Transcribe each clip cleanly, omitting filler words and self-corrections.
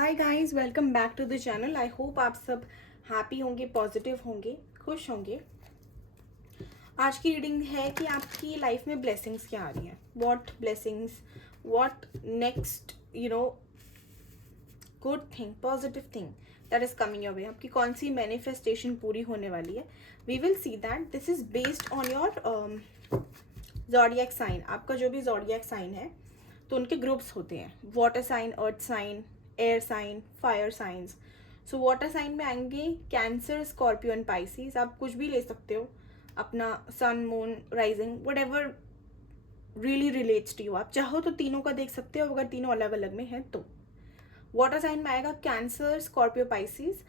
Hi guys, welcome back to the channel. I hope आप सब happy होंगे, positive होंगे, खुश होंगे। आज की रीडिंग है कि आपकी लाइफ में ब्लेसिंग्स क्या आ रही हैं, what blessings, what next good thing, positive thing that is coming your way. आपकी कौन सी मैनिफेस्टेशन पूरी होने वाली है। We will see that this is based on your zodiac sign. आपका जो भी ज़ोडिएक साइन है तो उनके ग्रुप्स होते हैं, water sign, earth sign, air sign, fire science. So water sign में आएंगे कैंसर, स्कॉर्पियो एंड पाइसिस। आप कुछ भी ले सकते हो, अपना sun, moon, rising, whatever really relates to you. आप चाहो तो तीनों का देख सकते हो अगर तीनों अलग अलग में हैं तो। वाटर साइन में आएगा Cancer, Scorpio, Pisces.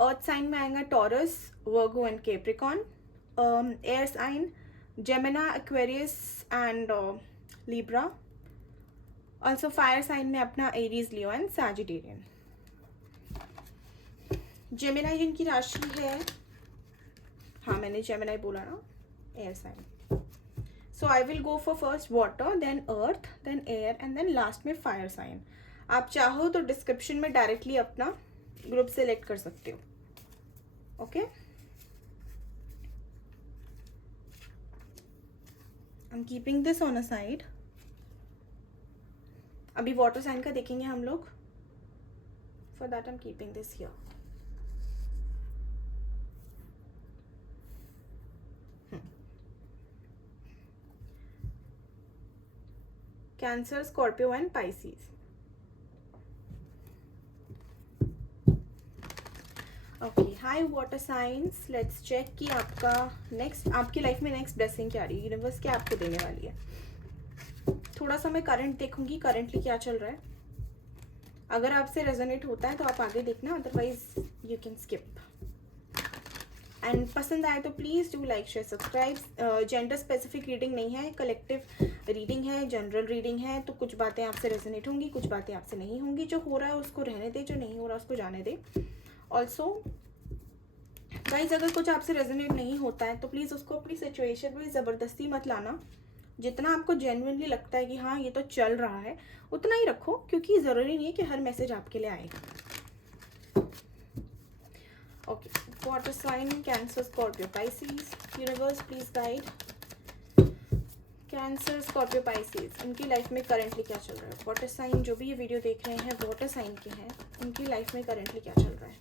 Earth sign में आएगा Taurus, Virgo and Capricorn. Air sign Gemini, Aquarius and Libra. Also fire sign में अपना Aries, Leo and Sagittarian. Gemini जिनकी राशि है, हाँ मैंने जेमिनाई बोला ना, air sign. So I will go for first water, then earth, then air and then last में फायर साइन। आप चाहो तो डिस्क्रिप्शन में डायरेक्टली अपना ग्रुप सेलेक्ट कर सकते हो। Okay, I am keeping this on a side. अभी वाटर साइन का देखेंगे हम लोग। For that I am keeping this here. Cancer, Scorpio and Pisces. Okay, hi water signs, let's check कि आपका नेक्स्ट, आपकी लाइफ में नेक्स्ट ब्लेसिंग क्या आ रही है, यूनिवर्स क्या आपको देने वाली है। थोड़ा सा मैं करंट देखूंगी, करंटली क्या चल रहा है। अगर आपसे रेजोनेट होता है तो आप आगे देखना, otherwise you can skip. And पसंद आए तो please do like, share, subscribe. Gender specific reading नहीं है, कलेक्टिव रीडिंग है, जनरल रीडिंग है। तो कुछ बातें आपसे रेजोनेट होंगी, कुछ बातें आपसे नहीं होंगी। जो हो रहा है उसको रहने दे, जो नहीं हो रहा उसको जाने दे। ऑल्सो गाइज, अगर कुछ आपसे रेजोनेट नहीं होता है तो प्लीज़ उसको अपनी सिचुएशन में ज़बरदस्ती मत लाना। जितना आपको जेन्युइनली लगता है कि हाँ ये तो चल रहा है, उतना ही रखो, क्योंकि ज़रूरी नहीं है कि हर मैसेज आपके लिए आएगा। Okay, water sign, Cancer, Scorpio, Pisces. Universe please guide Cancer, Scorpio, Pisces, उनकी लाइफ में करंटली क्या चल रहा है। वाटर साइन जो भी ये वीडियो देख रहे हैं वाटर साइन के हैं, उनकी लाइफ में करंटली क्या चल रहा है।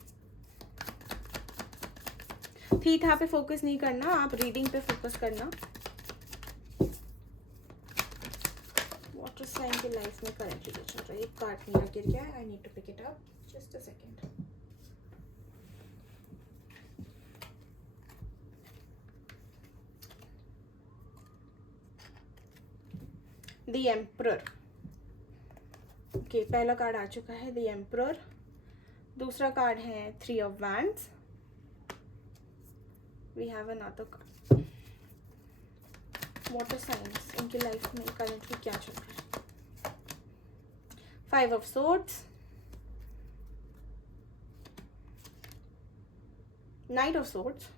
थी था पे फोकस नहीं करना, आप रीडिंग पे फोकस करना। वाटर साइन की लाइफ में करंटली क्या चल रहा है। एक कार्ड मेरा गिर गया है, I need to pick it up, just a second. The emperor. Okay, पहला कार्ड आ चुका है, द एम्परर। दूसरा कार्ड है three of wands. We have another card. Water signs, इनकी लाइफ में करंटली क्या चल रहा है। Five of swords, knight of swords.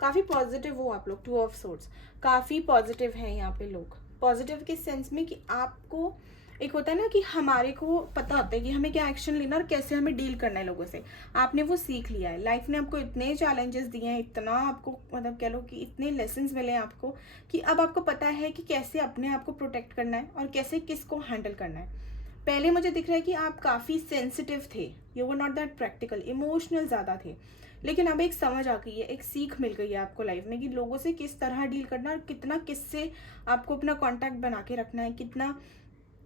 काफ़ी पॉजिटिव हो आप लोग, टू ऑफ सोर्ड्स। काफ़ी पॉजिटिव हैं यहाँ पे लोग। पॉजिटिव के सेंस में कि आपको एक होता है ना कि हमारे को पता होता है कि हमें क्या एक्शन लेना और कैसे हमें डील करना है लोगों से। आपने वो सीख लिया है। लाइफ ने आपको इतने चैलेंजेस दिए हैं, इतना आपको मतलब कह लो कि इतने लेसन्स मिले हैं आपको, कि अब आपको पता है कि कैसे अपने आप को प्रोटेक्ट करना है और कैसे किसको हैंडल करना है। पहले मुझे दिख रहा है कि आप काफ़ी सेंसिटिव थे, you were not that practical, emotional ज़्यादा थे। लेकिन अब एक समझ आ गई है, एक सीख मिल गई है आपको लाइफ में कि लोगों से किस तरह डील करना और कितना किससे आपको अपना कांटेक्ट बना के रखना है, कितना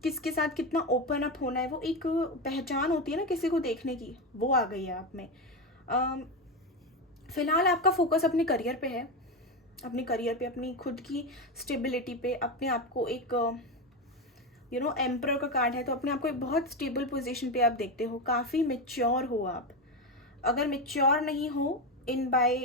किसके साथ कितना ओपन अप होना है। वो एक पहचान होती है ना किसी को देखने की, वो आ गई है आप में। फिलहाल आपका फोकस अपने करियर पे है, अपने करियर पे, अपनी खुद की स्टेबिलिटी पे, अपने आप को एक एम्परर का कार्ड है तो अपने आप को एक बहुत स्टेबल पोजीशन पे आप देखते हो। काफ़ी मेच्योर हो आप। अगर मेच्योर नहीं हो इन बाय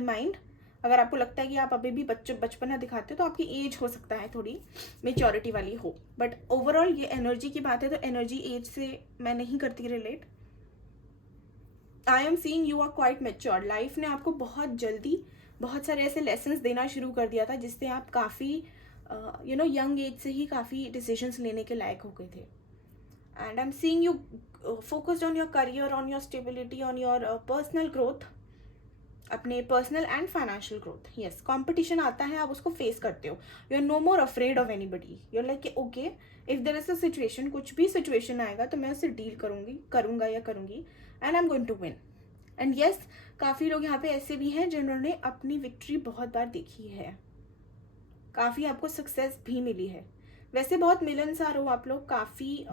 माइंड, अगर आपको लगता है कि आप अभी भी बचपना दिखाते हो तो आपकी एज हो सकता है थोड़ी मेच्योरिटी वाली हो, बट ओवरऑल ये एनर्जी की बात है तो एनर्जी एज से मैं नहीं करती relate. I am seeing you are quite mature. Life ने आपको बहुत जल्दी बहुत सारे ऐसे लेसन्स देना शुरू कर दिया था जिससे आप काफ़ी यंग एज से ही काफ़ी डिसीजंस लेने के लायक हो गए थे. And I am seeing you focused on your career, on your stability, on your personal growth, अपने personal and financial growth. Yes, competition आता है, आप उसको फेस करते हो. You are no more afraid of anybody. You are like okay, if there is a situation, कुछ भी situation आएगा तो मैं उससे डील करूँगा या करूँगी, and I am going to win. And yes, काफ़ी लोग यहाँ पे ऐसे भी हैं जिन्होंने अपनी विक्ट्री बहुत बार देखी है, काफ़ी आपको सक्सेस भी मिली है. वैसे बहुत मिलनसार हो आप लोग, काफ़ी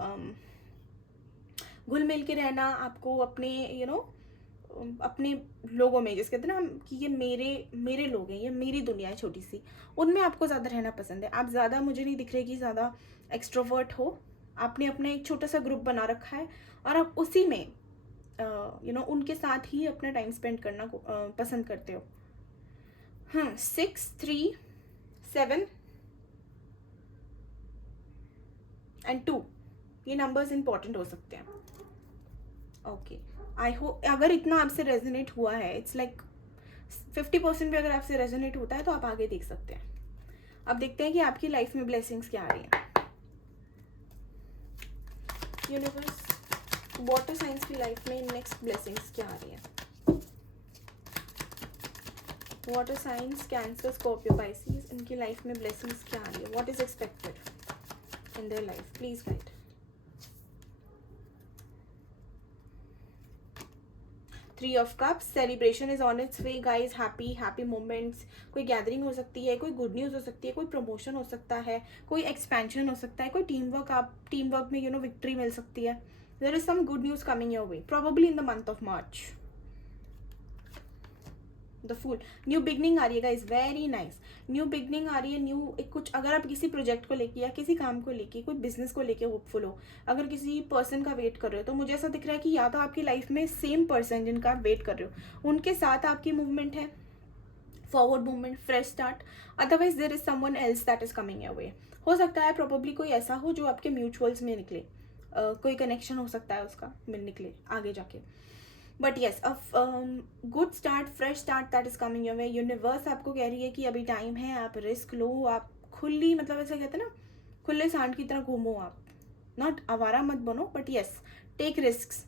घुल मिल के रहना आपको अपने अपने लोगों में, जिस कहते हैं ना हम कि ये मेरे लोग हैं, ये मेरी दुनिया है छोटी सी, उनमें आपको ज़्यादा रहना पसंद है. आप ज़्यादा, मुझे नहीं दिख रहे कि ज़्यादा एक्सट्रोवर्ट हो. आपने अपना एक छोटा सा ग्रुप बना रखा है और आप उसी में उनके साथ ही अपना टाइम स्पेंड करना पसंद करते हो. 6, 3, 7 एंड 2 ये नंबर्स इंपॉर्टेंट हो सकते हैं. ओके, आई होप अगर इतना आपसे रेजोनेट हुआ है, इट्स लाइक 50% भी अगर आपसे रेजोनेट होता है तो आप आगे देख सकते हैं. अब देखते हैं कि आपकी लाइफ में ब्लेसिंग्स क्या आ रही हैं. यूनिवर्स, वाटर साइंस की लाइफ में नेक्स्ट ब्लेसिंग्स क्या आ रही है. Water signs, Cancer, Scorpio, Pisces, इनकी लाइफ में ब्लेसिंग्स क्या आ रही है. What is expected in their life, please guide. 3 of cups, celebration is on it's way guys. Happy moments, कोई गैदरिंग हो सकती है, कोई गुड न्यूज़ हो सकती है, कोई प्रमोशन हो सकता है, कोई एक्सपेंशन हो सकता है, कोई टीम वर्क में विक्ट्री मिल सकती है. There is some good news coming your way, probably in the month of March. The fool, new beginning आ रही है guys, very nice. New beginning आ रही है. न्यू कुछ, अगर आप किसी प्रोजेक्ट को लेके या किसी काम को लेके, कोई बिजनेस को लेके होपफुल हो, अगर किसी पर्सन का वेट कर रहे हो, तो मुझे ऐसा दिख रहा है कि या तो आपकी लाइफ में सेम पर्सन जिनका आप वेट कर रहे हो, उनके साथ आपकी मूवमेंट है, forward movement, fresh start. Otherwise there is someone else that is coming your way. हो सकता है प्रोबेबली कोई ऐसा हो जो आपके म्यूचुअल्स में निकले, कोई कनेक्शन हो सकता है उसका में निकले आगे जाके. But yes, a good start, fresh start that is coming your way. Universe आपको कह रही है कि अभी टाइम है, आप रिस्क लो, आप खुली, मतलब ऐसे कहते हैं ना, खुले सांड की तरह घूमो. आप नॉट आवारा मत बनो, but yes, take risks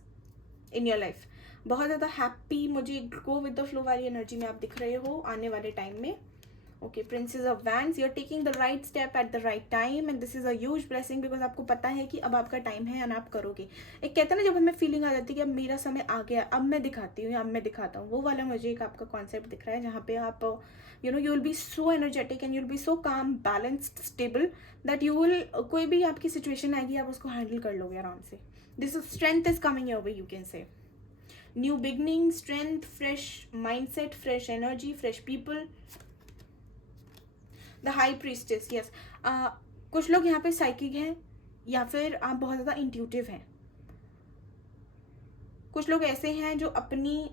in your life. बहुत ज़्यादा हैप्पी, मुझे गो विद द फ्लो वाली एनर्जी में आप दिख रहे हो आने वाले टाइम में. Okay, princess of wands, you are taking the right step at the right time and this is a huge blessing, because आपको पता है कि अब आपका टाइम है एंड आप करोगे. एक कहते हैं ना, जब हमें फीलिंग आ जाती है कि अब मेरा समय आ गया, अब मैं दिखाती हूँ या अब मैं दिखाता हूँ, वो वाला मुझे एक आपका कॉन्सेप्ट दिख रहा है, जहाँ पे आप you will be so energetic and you will be so calm, balanced, stable, that you will, कोई भी आपकी सिचुएशन आएगी आप उसको हैंडल कर लोगे आराम से. This strength is coming your way, you can say. New beginning, strength, fresh mindset, fresh energy, fresh people. The high priestess, yes, कुछ लोग यहाँ पे साइकिक हैं या फिर आप बहुत ज़्यादा इंट्यूटिव हैं. कुछ लोग ऐसे हैं जो अपनी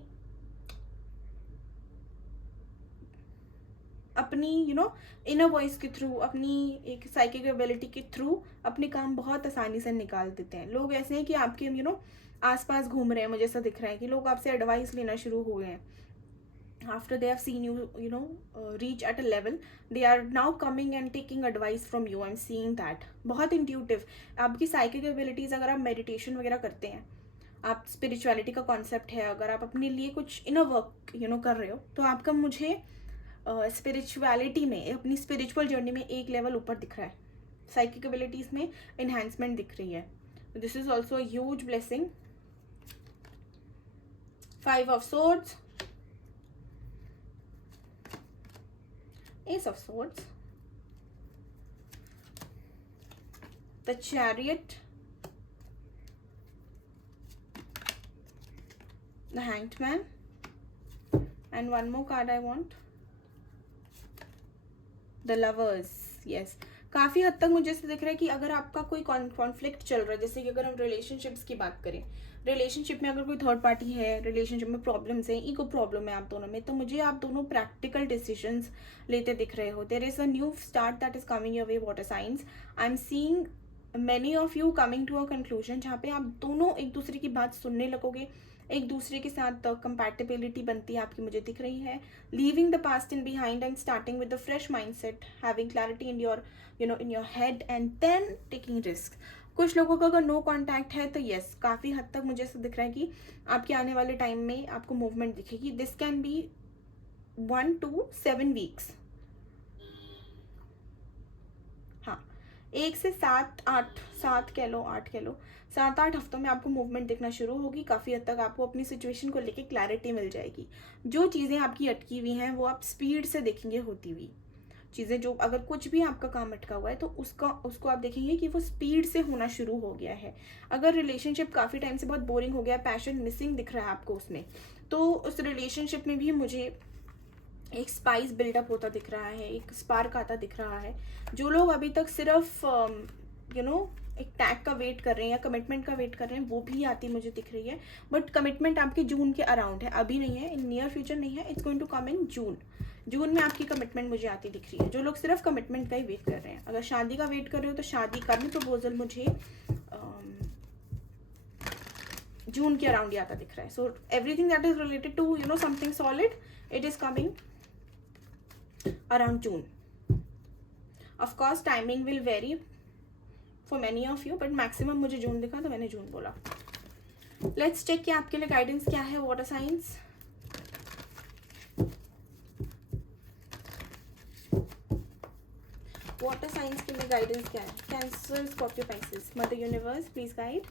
इनर वॉइस के थ्रू, अपनी एक साइकिक एबिलिटी के थ्रू अपने काम बहुत आसानी से निकाल देते हैं. लोग ऐसे हैं कि आपके आसपास घूम रहे हैं. मुझे ऐसा दिख रहा है कि लोग आपसे एडवाइस लेना शुरू हो गए हैं. After they have seen you reach at a level, they are now coming and taking advice from you. I'm seeing that. बहुत intuitive, आपकी psychic abilities, अगर आप meditation वगैरह करते हैं, आप spirituality का concept है, अगर आप अपने लिए कुछ inner work कर रहे हो, तो आपका मुझे spirituality में, अपनी spiritual journey में एक level ऊपर दिख रहा है. psychic abilities में enhancement दिख रही है. This is also a huge blessing. 5 of swords, Ace of Swords, the Chariot, the Hanged Man, and one more card I want, the Lovers. Yes, काफ़ी हद तक मुझे ऐसे दिख रहा है कि अगर आपका कोई कॉन्फ्लिक्ट चल रहा है, जैसे कि अगर हम रिलेशनशिप्स की बात करें, रिलेशनशिप में अगर कोई थर्ड पार्टी है, रिलेशनशिप में प्रॉब्लम्स हैं, ईगो प्रॉब्लम है आप दोनों में, तो मुझे आप दोनों प्रैक्टिकल डिसीजंस लेते दिख रहे हो. There is a new start that is coming your way, water signs. I am seeing many of you coming to a conclusion, जहाँ पे आप दोनों एक दूसरे की बात सुनने लगोगे, एक दूसरे के साथ कंपैटिबिलिटी बनती है आपकी, मुझे दिख रही है. Leaving the past in behind and starting with the fresh mindset, having clarity in your in your head and then taking risk. कुछ लोगों का अगर नो कॉन्टैक्ट है तो यस, काफ़ी हद तक मुझे ऐसा दिख रहा है कि आपके आने वाले टाइम में आपको मूवमेंट दिखेगी. This can be 1 to 7 weeks. हाँ, 1 से 7 कह लो, 8 कह लो, 7-8 हफ्तों में आपको मूवमेंट दिखना शुरू होगी. काफ़ी हद तक आपको अपनी सिचुएशन को लेके क्लैरिटी मिल जाएगी. जो चीज़ें आपकी अटकी हुई हैं वो आप स्पीड से देखेंगे होती हुई चीज़ें. जो अगर कुछ भी आपका काम अटका हुआ है तो उसको आप देखेंगे कि वो स्पीड से होना शुरू हो गया है. अगर रिलेशनशिप काफ़ी टाइम से बहुत बोरिंग हो गया, पैशन मिसिंग दिख रहा है आपको उसमें, तो उस रिलेशनशिप में भी मुझे एक स्पाइस बिल्डअप होता दिख रहा है, एक स्पार्क आता दिख रहा है. जो लोग अभी तक सिर्फ एक टैग का वेट कर रहे हैं या कमिटमेंट का वेट कर रहे हैं, वो भी आती मुझे दिख रही है. बट कमिटमेंट आपके जून के अराउंड है, अभी नहीं है, इन नियर फ्यूचर नहीं है. इट्स गोइंग टू कम इन जून में आपकी कमिटमेंट मुझे आती दिख रही है. जो लोग सिर्फ कमिटमेंट का ही वेट कर रहे हैं, अगर शादी का वेट कर रहे हो तो शादी का भी प्रपोजल मुझे जून के अराउंड ही आता दिख रहा है. So everything that is related to something solid, it is coming around June. Of course timing will vary for many of you, but maximum मुझे जून दिखा तो मैंने जून बोला. Let's check कि आपके लिए गाइडेंस क्या है वाटर साइंस. वाटर साइंस के लिए गाइडेंस क्या है? Cancer, Scorpio, Pisces. Mother universe please guide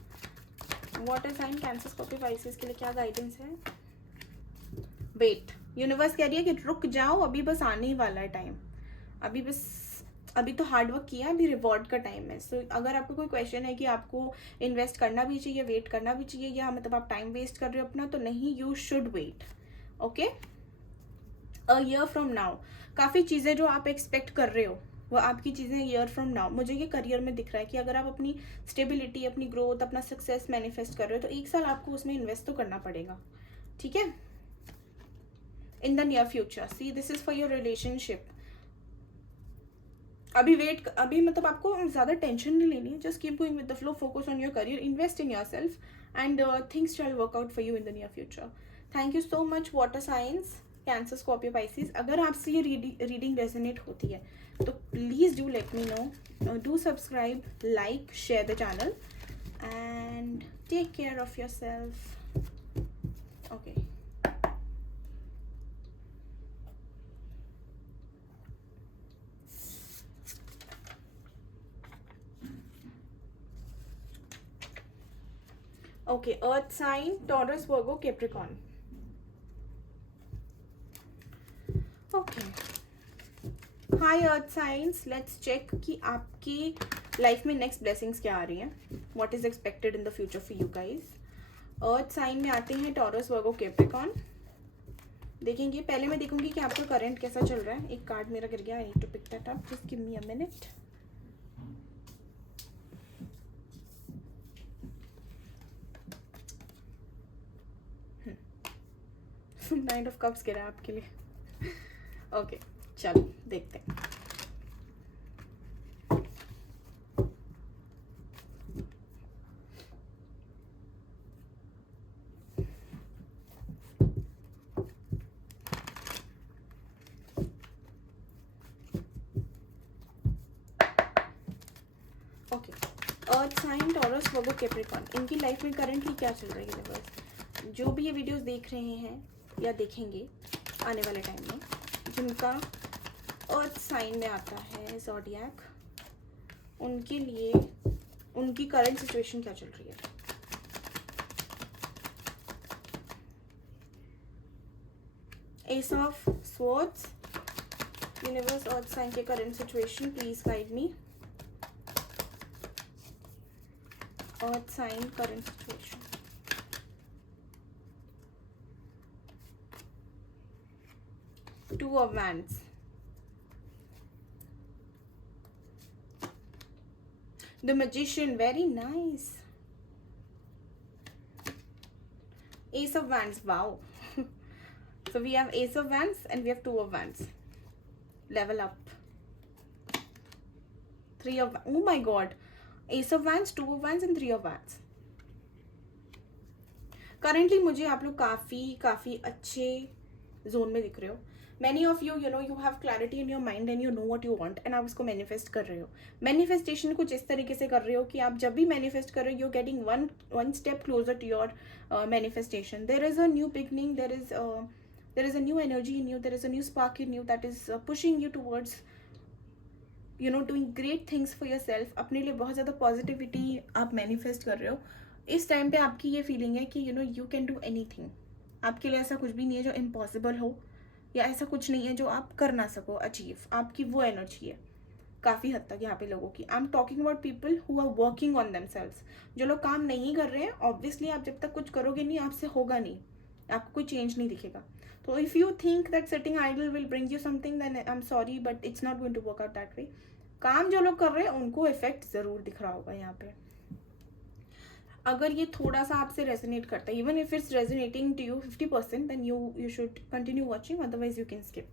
water sign Cancer, Scorpio, Pisces के लिए क्या गाइडेंस है? वेट. यूनिवर्स कह रही है कि रुक जाओ, अभी बस आने ही वाला है टाइम. अभी तो हार्ड वर्क किया, अभी रिवॉर्ड का टाइम है. सो अगर आपको कोई क्वेश्चन है कि आपको इन्वेस्ट करना भी चाहिए, वेट करना भी चाहिए, या मतलब आप टाइम वेस्ट कर रहे हो अपना, तो नहीं, you should wait. Okay, a year from now काफ़ी चीज़ें जो आप एक्सपेक्ट कर रहे हो वो आपकी चीज़ें ईयर फ्रॉम नाउ. मुझे ये करियर में दिख रहा है कि अगर आप अपनी स्टेबिलिटी, अपनी ग्रोथ, अपना सक्सेस मैनिफेस्ट कर रहे हो तो 1 साल आपको उसमें इन्वेस्ट तो करना पड़ेगा. ठीक है, in the near future. See, this is for your relationship. अभी मतलब आपको ज़्यादा टेंशन नहीं लेनी है. Just keep going with the flow, focus on your career, invest in your self and things shall work out for you in the near future. Thank you so much water signs, Cancer, Scorpio, Pisces. अगर आपसे ये reading resonate होती है तो please do let me know. Do subscribe, like, share the channel and take care of your self. Okay, okay, earth sign, Taurus, Virgo, Capricorn. Okay, hi earth signs, let's check कि आपकी life में next blessings क्या आ रही हैं. What is expected in the future for you guys. Earth sign में आते हैं टॉरस, वर्गो, कैप्रिकॉर्न. देखेंगे, पहले मैं देखूंगी कि आपका करंट कैसा चल रहा है. एक कार्ड मेरा गिर गया, I need to pick that up, just give me a minute. Knight of cups गिरा है आपके लिए. ओके, चलो देखते हैं. Okay, earth sign, Taurus, Virgo, Capricorn, इनकी लाइफ में करंटली क्या चल रहा है यूनिवर्स. जो भी ये वीडियोस देख रहे हैं या देखेंगे आने वाले टाइम में, जिनका अर्थ साइन में आता है ज़ोडिएक, उनके लिए उनकी करंट सिचुएशन क्या चल रही है. Ace of swords, universe earth sign के current situation please guide me. Earth sign current situation. Two of Wands. The Magician, very nice. Ace of Wands, wow. So we have Ace of Wands and we have Two of Wands. Level up. Three of, oh my god. Ace of Wands, Two of Wands and Three of Wands. Currently मुझे आप लोग काफ़ी अच्छे zone में दिख रहे हो. Many of you you have clarity in your mind and you know what you want and आप उसको मैनिफेस्ट कर रहे हो. मैनिफेस्टेशन कुछ इस तरीके से कर रहे हो कि आप जब भी मैनिफेस्ट कर रहे हो, you getting one step closer to your manifestation. There is a new beginning, there is a new energy in you, there is a new spark in you that is pushing you towards doing great things for yourself. अपने लिए बहुत ज़्यादा positivity आप manifest कर रहे हो. इस time पे आपकी ये फीलिंग है कि यू कैन डू एनीथिंग. आपके लिए ऐसा कुछ भी नहीं है जो इम्पॉसिबल हो, या ऐसा कुछ नहीं है जो आप कर ना सको अचीव. आपकी वो एनर्जी है काफ़ी हद तक यहाँ पे लोगों की. I am talking about people who are working on themselves. जो लोग काम नहीं कर रहे हैं, ऑब्वियसली आप जब तक कुछ करोगे नहीं, आपसे होगा नहीं, आपको कोई चेंज नहीं दिखेगा. तो if you think that sitting idle will bring you something, then I am sorry but it's not going to work out that way. काम जो लोग कर रहे हैं उनको इफेक्ट ज़रूर दिख रहा होगा यहाँ पे. अगर ये थोड़ा सा आपसे रेजोनेट करता है, even if it's resonating to you 50%, then you should continue watching, otherwise you can skip.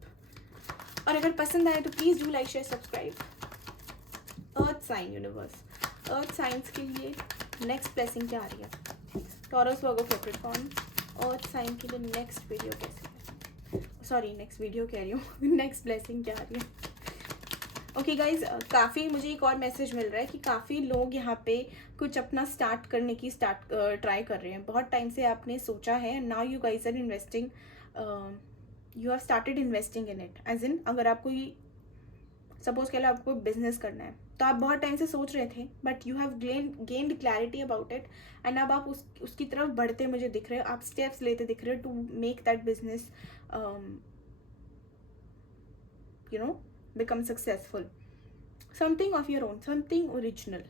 और अगर पसंद आए तो please do like share subscribe. Earth sign universe, earth signs के लिए नेक्स्ट ब्लेसिंग क्या आ रही है? Taurus, Virgo, Capricorn. Earth sign के लिए नेक्स्ट वीडियो कैसी है? सॉरी, नेक्स्ट वीडियो कह रही हूँ, नेक्स्ट ब्लेसिंग क्या आ रही है? ओके गाइज, काफ़ी मुझे एक और मैसेज मिल रहा है कि काफ़ी लोग यहाँ पे कुछ अपना स्टार्ट करने की ट्राई कर रहे हैं. बहुत टाइम से आपने सोचा है, now you guys are investing, you have started investing in it. As in, अगर आपको सपोज कह लो आपको बिजनेस करना है, तो आप बहुत टाइम से सोच रहे थे, but you have gained clarity about it, and अब आप उसकी तरफ बढ़ते मुझे दिख रहे हो. आप स्टेप्स लेते दिख रहे हो to make that business become successful. Something of your own, something original.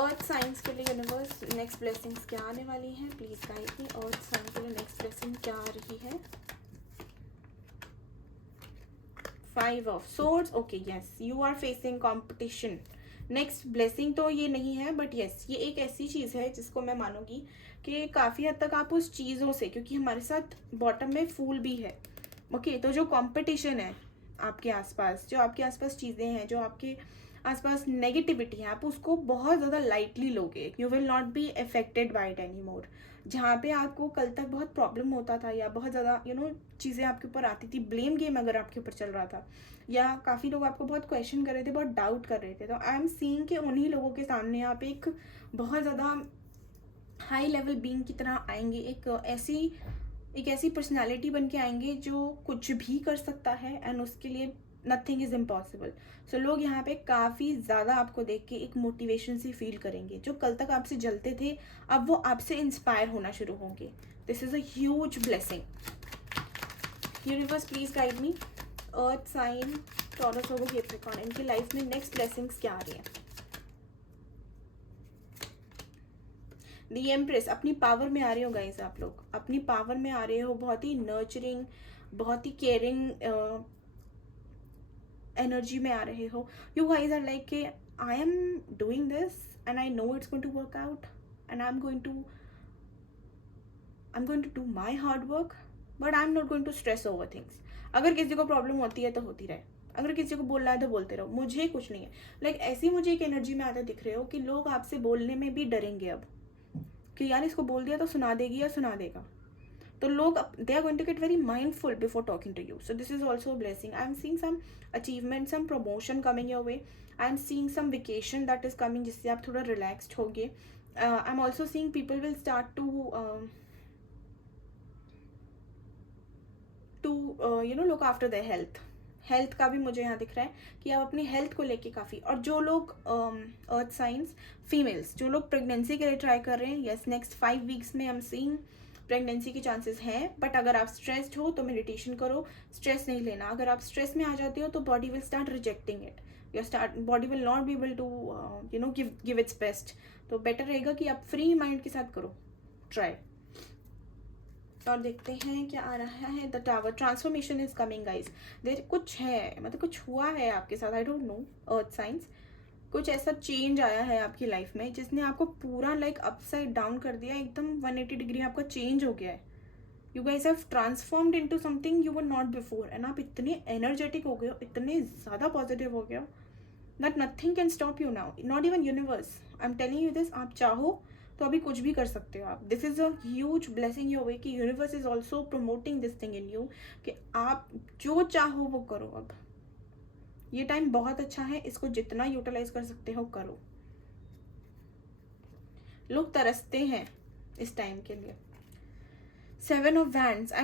Earth signs के लिए यूनिवर्स नेक्स्ट ब्लेसिंग्स क्या आने वाली हैं? Please guide me. Earth sign के लिए नेक्स्ट ब्लेसिंग क्या आ रही है? 5 of swords. Okay, yes, you are facing competition. Next blessing तो ये नहीं है, बट यस, ये एक ऐसी चीज़ है जिसको मैं मानूंगी कि काफ़ी हद तक आप उस चीज़ों से, क्योंकि हमारे साथ बॉटम में फूल भी है. ओके, तो जो कॉम्पिटिशन है आपके आसपास, जो आपके आसपास चीज़ें हैं, जो आपके आसपास नेगेटिविटी है, आप उसको बहुत ज़्यादा लाइटली लोगे. You will not be affected by it any more. जहाँ पे आपको कल तक बहुत प्रॉब्लम होता था, या बहुत ज़्यादा चीज़ें आपके ऊपर आती थी, ब्लेम गेम अगर आपके ऊपर चल रहा था, या काफ़ी लोग आपको बहुत क्वेश्चन कर रहे थे, बहुत डाउट कर रहे थे, तो आई एम सीइंग कि उन्हीं लोगों के सामने आप एक बहुत ज़्यादा हाई लेवल बीइंग की तरह आएंगे. एक ऐसी पर्सनालिटी बन के आएंगे जो कुछ भी कर सकता है, एंड उसके लिए नथिंग इज़ इम्पॉसिबल. सो लोग यहाँ पे काफ़ी ज़्यादा आपको देख के एक मोटिवेशन सी फील करेंगे. जो कल तक आपसे जलते थे, अब वो आपसे इंस्पायर होना शुरू होंगे. This is a huge blessing. Universe please guide me. Earth sign, Taurus, Virgo, Capricorn, इनकी लाइफ में नेक्स्ट ब्लेसिंग्स क्या आ रही हैं? The empress. अपनी पावर में आ रहे हो गाइस, आप लोग अपनी पावर में आ रहे हो. बहुत ही नर्चरिंग, बहुत ही केयरिंग एनर्जी में आ रहे हो. यू गाइस आर लाइक के I am doing this and I know it's going to work out, and I am going to do my hard work, but I am not going to stress over things. अगर किसी को problem होती है तो होती रहे, अगर किसी को बोलना है तो बोलते रहो, मुझे कुछ नहीं है. लाइक ऐसी मुझे एक एनर्जी में आते दिख रहे हो कि लोग आपसे बोलने में भी डरेंगे अब, कि यार इसको बोल दिया तो सुना देगी या सुना देगा. तो लोग they are going to get very mindful before talking to you. So this is also a blessing. I am seeing some achievement, some promotion coming your way. I am seeing some vacation that is coming, जिससे आप थोड़ा relaxed होगे. I am also seeing people will start to look after their health का भी मुझे यहाँ दिख रहा है कि आप अपनी हेल्थ को लेके काफ़ी. और जो लोग अर्थ साइंस फीमेल्स, जो लोग प्रेगनेंसी के लिए ट्राई कर रहे हैं, यस, नेक्स्ट 5 वीक्स में आई एम सीइंग प्रेगनेंसी के चांसेस हैं. बट अगर आप स्ट्रेस्ड हो तो मेडिटेशन करो. स्ट्रेस नहीं लेना. अगर आप स्ट्रेस में आ जाते हो तो body will start rejecting it. Body will not be able to give its best. तो बेटर रहेगा कि आप फ्री माइंड के साथ करो ट्राई. और देखते हैं क्या आ रहा है. The tower, transformation is coming guys. There कुछ है, मतलब कुछ हुआ है आपके साथ, I don't know. Earth signs, कुछ ऐसा चेंज आया है आपकी लाइफ में जिसने आपको पूरा लाइक अपसाइड डाउन कर दिया. एकदम 180 डिग्री आपका चेंज हो गया है. You guys have transformed into something you were not before, and आप इतने एनर्जेटिक हो गए हो, इतने ज़्यादा पॉजिटिव हो गए हो that nothing can stop you now, not even universe. I am telling you this. आप चाहो तो अभी कुछ भी कर सकते हो आप. This is a huge blessing your way कि universe is also promoting this thing in you कि आप जो चाहो वो करो. अब ये टाइम बहुत अच्छा है, इसको जितना यूटिलाइज कर सकते हो करो. लोग तरसते हैं इस टाइम के लिए. 7 of wands, I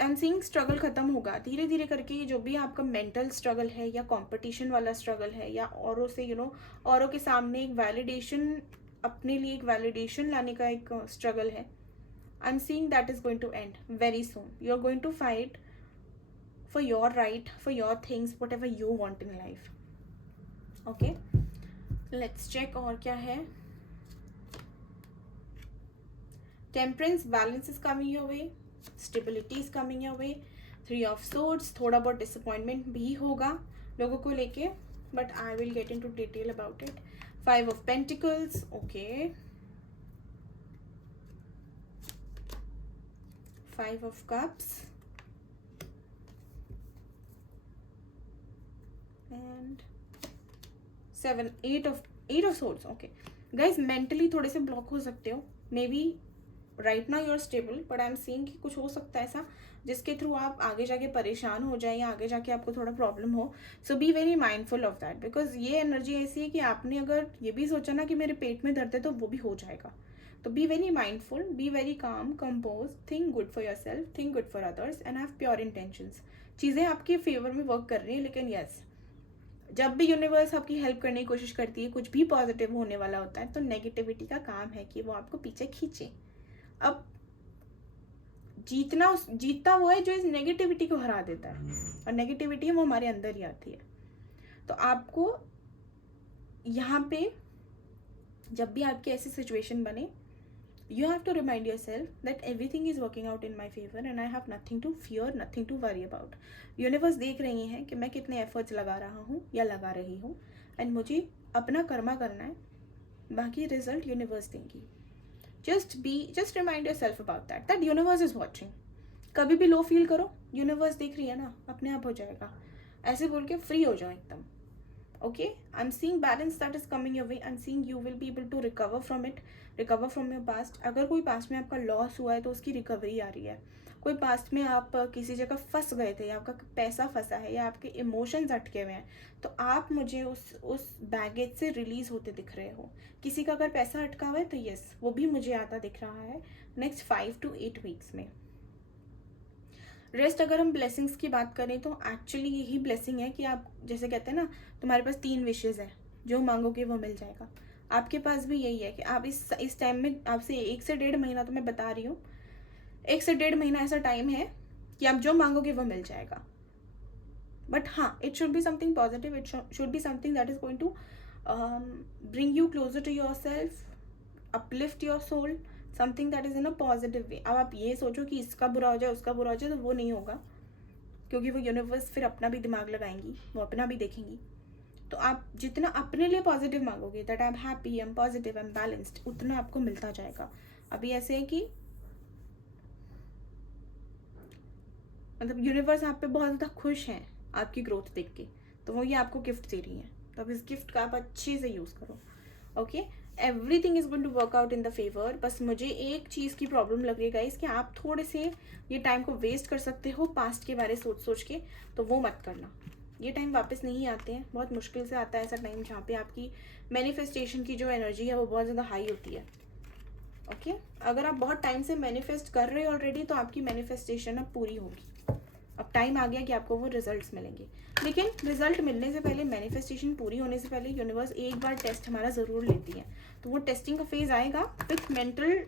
am seeing struggle खत्म होगा धीरे धीरे करके. ये जो भी आपका मेंटल स्ट्रगल है या कंपटीशन वाला स्ट्रगल है या औरों से औरों के सामने एक वैलिडेशन, अपने लिए एक वैलिडेशन लाने का एक स्ट्रगल है. I am seeing that is going to end very soon. You are going to fight for your right, for your things, whatever you want in life. Okay, let's check और क्या है. Temperance, balance is coming your way, stability is coming your way. 3 of swords, थोड़ा बहुत disappointment भी होगा लोगों को लेके, but I will get into detail about it. 5 of Pentacles, okay. 5 of Cups and 8 of Swords, okay. Guys, mentally थोड़े से block हो सकते हो, maybe right now you are stable, but I am seeing कि कुछ हो सकता है ऐसा जिसके थ्रू आप आगे जाके परेशान हो जाए या आगे जाके आपको थोड़ा प्रॉब्लम हो. So be very mindful of that, because ये एनर्जी ऐसी है कि आपने अगर ये भी सोचा ना कि मेरे पेट में दर्द है तो वो भी हो जाएगा. तो B very mindful, be very calm, compose, think good for your self, think good for others and have pure intentions. चीज़ें आपके फेवर में वर्क कर रही हैं, लेकिन यस, जब भी यूनिवर्स आपकी हेल्प करने की कोशिश करती है, कुछ भी पॉजिटिव होने वाला होता है, तो नेगेटिविटी का काम है कि वो आपको पीछे खींचे. अब जीतता वो है जो इस नेगेटिविटी को हरा देता है, और नेगेटिविटी है वो हमारे अंदर ही आती है. तो आपको यहाँ पे जब भी आपकी ऐसी सिचुएशन बने, you have to remind your self that everything is working out in my favour and I have nothing to fear, nothing to worry about. Universe देख रही हैं कि मैं कितने एफर्ट्स लगा रहा हूँ या लगा रही हूँ, एंड मुझे अपना कर्मा करना है, बाकी रिजल्ट यूनिवर्स देंगी. just remind yourself about that universe is watching. कभी भी लो फील करो, यूनिवर्स देख रही है ना, अपने आप हो जाएगा. ऐसे बोल के फ्री हो जाओ एकदम. Okay, I am seeing balance that is coming your way. I am seeing you will be able to recover from it, recover from your past. अगर कोई पास्ट में आपका लॉस हुआ है तो उसकी रिकवरी आ रही है. कोई पास्ट में आप किसी जगह फंस गए थे, या आपका पैसा फंसा है, या आपके इमोशंस अटके हुए हैं, तो आप मुझे उस बैगेज से रिलीज होते दिख रहे हो. किसी का अगर पैसा अटका हुआ है तो यस, वो भी मुझे आता दिख रहा है नेक्स्ट 5 to 8 वीक्स में. रेस्ट, अगर हम ब्लेसिंग्स की बात करें तो एक्चुअली यही ब्लेसिंग है कि आप जैसे कहते हैं ना, तुम्हारे पास 3 विशेज़ है, जो मांगोगे वो मिल जाएगा. आपके पास भी यही है कि आप इस टाइम में, आपसे 1 से 1.5 महीना, तो मैं बता रही हूँ 1 से 1.5 महीना ऐसा टाइम है कि आप जो मांगोगे वो मिल जाएगा. बट हाँ, it should be something positive, it should be something that is going to bring you closer to yourself, uplift your soul, something that is in a positive way. अब आप ये सोचो कि इसका बुरा हो जाए, उसका बुरा हो जाए, तो वो नहीं होगा, क्योंकि वो यूनिवर्स फिर अपना भी दिमाग लगाएंगी, वो अपना भी देखेंगी. तो आप जितना अपने लिए पॉजिटिव मांगोगे, that I am happy, I am positive, I am balanced, उतना आपको मिलता जाएगा. अभी ऐसे है कि मतलब यूनिवर्स आप पे बहुत ज़्यादा खुश हैं आपकी ग्रोथ देख के, तो वो ये आपको गिफ्ट दे रही हैं. तो अब इस गिफ्ट का आप अच्छे से यूज़ करो. Okay, everything is going to work out in the favour. बस मुझे एक चीज़ की प्रॉब्लम लग रही है गाइस, कि आप थोड़े से ये टाइम को वेस्ट कर सकते हो पास्ट के बारे सोच के, तो वो मत करना. ये टाइम वापस नहीं आते हैं, बहुत मुश्किल से आता है ऐसा टाइम जहाँ पे आपकी मैनिफेस्टेशन की जो एनर्जी है वो बहुत ज़्यादा हाई होती है. ओके, अगर आप बहुत टाइम से मैनिफेस्ट कर रहे हो ऑलरेडी, तो आपकी मैनिफेस्टेशन अब पूरी होगी. अब टाइम आ गया कि आपको वो रिजल्ट्स मिलेंगे. लेकिन रिजल्ट मिलने से पहले, मैनिफेस्टेशन पूरी होने से पहले, यूनिवर्स एक बार टेस्ट हमारा ज़रूर लेती है. तो वो टेस्टिंग का फेज आएगा with mental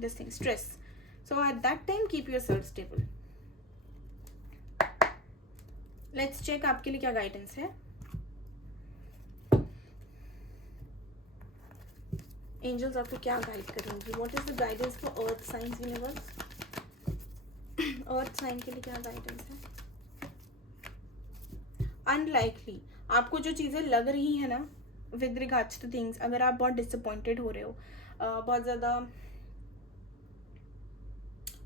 this thing stress. So at that time keep your self stable. Let's check आपके लिए क्या गाइडेंस है. एंजल्स आपको क्या गाइड करेंगी? What is the guidance for earth signs universe? Earth sign के लिए क्या गाइडेंस है? अनलाइकली, आपको जो चीज़ें लग रही हैं ना विद रिगार्ड्स टू थिंग्स, अगर आप बहुत डिसअपॉइंटेड हो रहे हो, बहुत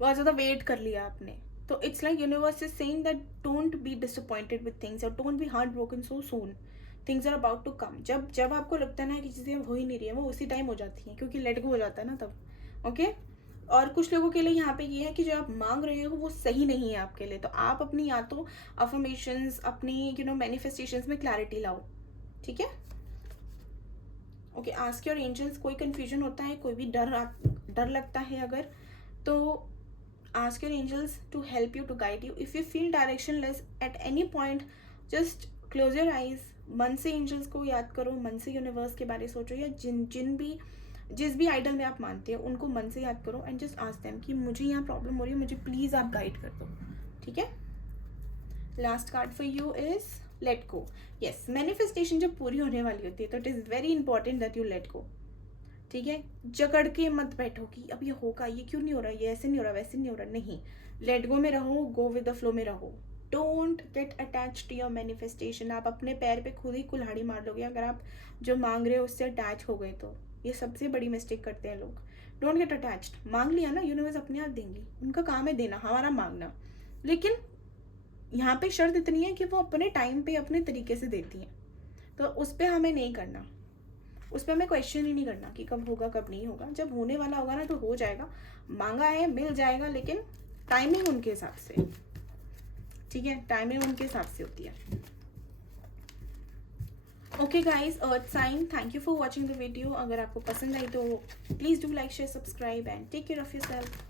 ज़्यादा वेट कर लिया आपने, तो it's like universe is saying that don't be disappointed with things, और don't be heart broken so soon. Things are about to come. जब जब आपको लगता है ना कि चीज़ें हो ही नहीं रही है, वो उसी टाइम हो जाती हैं, क्योंकि लेट गो हो जाता है ना तब. ओके. और कुछ लोगों के लिए यहाँ पे ये है कि जो आप मांग रहे हो वो सही नहीं है आपके लिए, तो आप अपनी या तो अफर्मेशंस, अपनी मैनिफेस्टेशंस में क्लैरिटी लाओ. ठीक है. ओके. Ask your angels. कोई कंफ्यूजन होता है, कोई भी डर लगता है अगर, तो ask your angels to help you, to guide you. If you feel directionless at any point, just close your eyes. मन से एंजल्स को याद करो, मन से यूनिवर्स के बारे में सोचो, या जिस भी आइडल में आप मानते हो उनको मन से याद करो, एंड जस्ट आस्क देम कि मुझे यहाँ प्रॉब्लम हो रही है, मुझे प्लीज़ आप गाइड कर दो. ठीक है. Last card for you is let go. Yes, manifestation जब पूरी होने वाली होती है तो it is very important that you let go. ठीक है. जकड़ के मत बैठो कि अब ये होगा, ये क्यों नहीं हो रहा, ये ऐसे नहीं हो रहा, वैसे नहीं हो रहा. नहीं, लेट गो में रहो, गो विद द फ्लो में रहो. Don't get attach to your manifestation. आप अपने पैर पे खुद ही कुल्हाड़ी मार लोगे अगर आप जो मांग रहे हो उससे अटैच हो गए तो. ये सबसे बड़ी मिस्टेक करते हैं लोग. Don't get attached. मांग लिया ना, यूनिवर्स अपने आप देंगी. उनका काम है देना, हमारा मांगना. लेकिन यहाँ पे शर्त इतनी है कि वो अपने टाइम पे अपने तरीके से देती हैं, तो उस पर हमें नहीं करना, उस पर हमें क्वेश्चन ही नहीं करना कि कब होगा कब नहीं होगा. जब होने वाला होगा ना तो हो जाएगा. मांगा है, मिल जाएगा, लेकिन टाइमिंग उनके हिसाब से. ठीक है. टाइमिंग उनके हिसाब से होती है. Okay guys, earth sign, thank you for watching the video. अगर आपको पसंद आई तो please do like, share, subscribe and take care of yourself.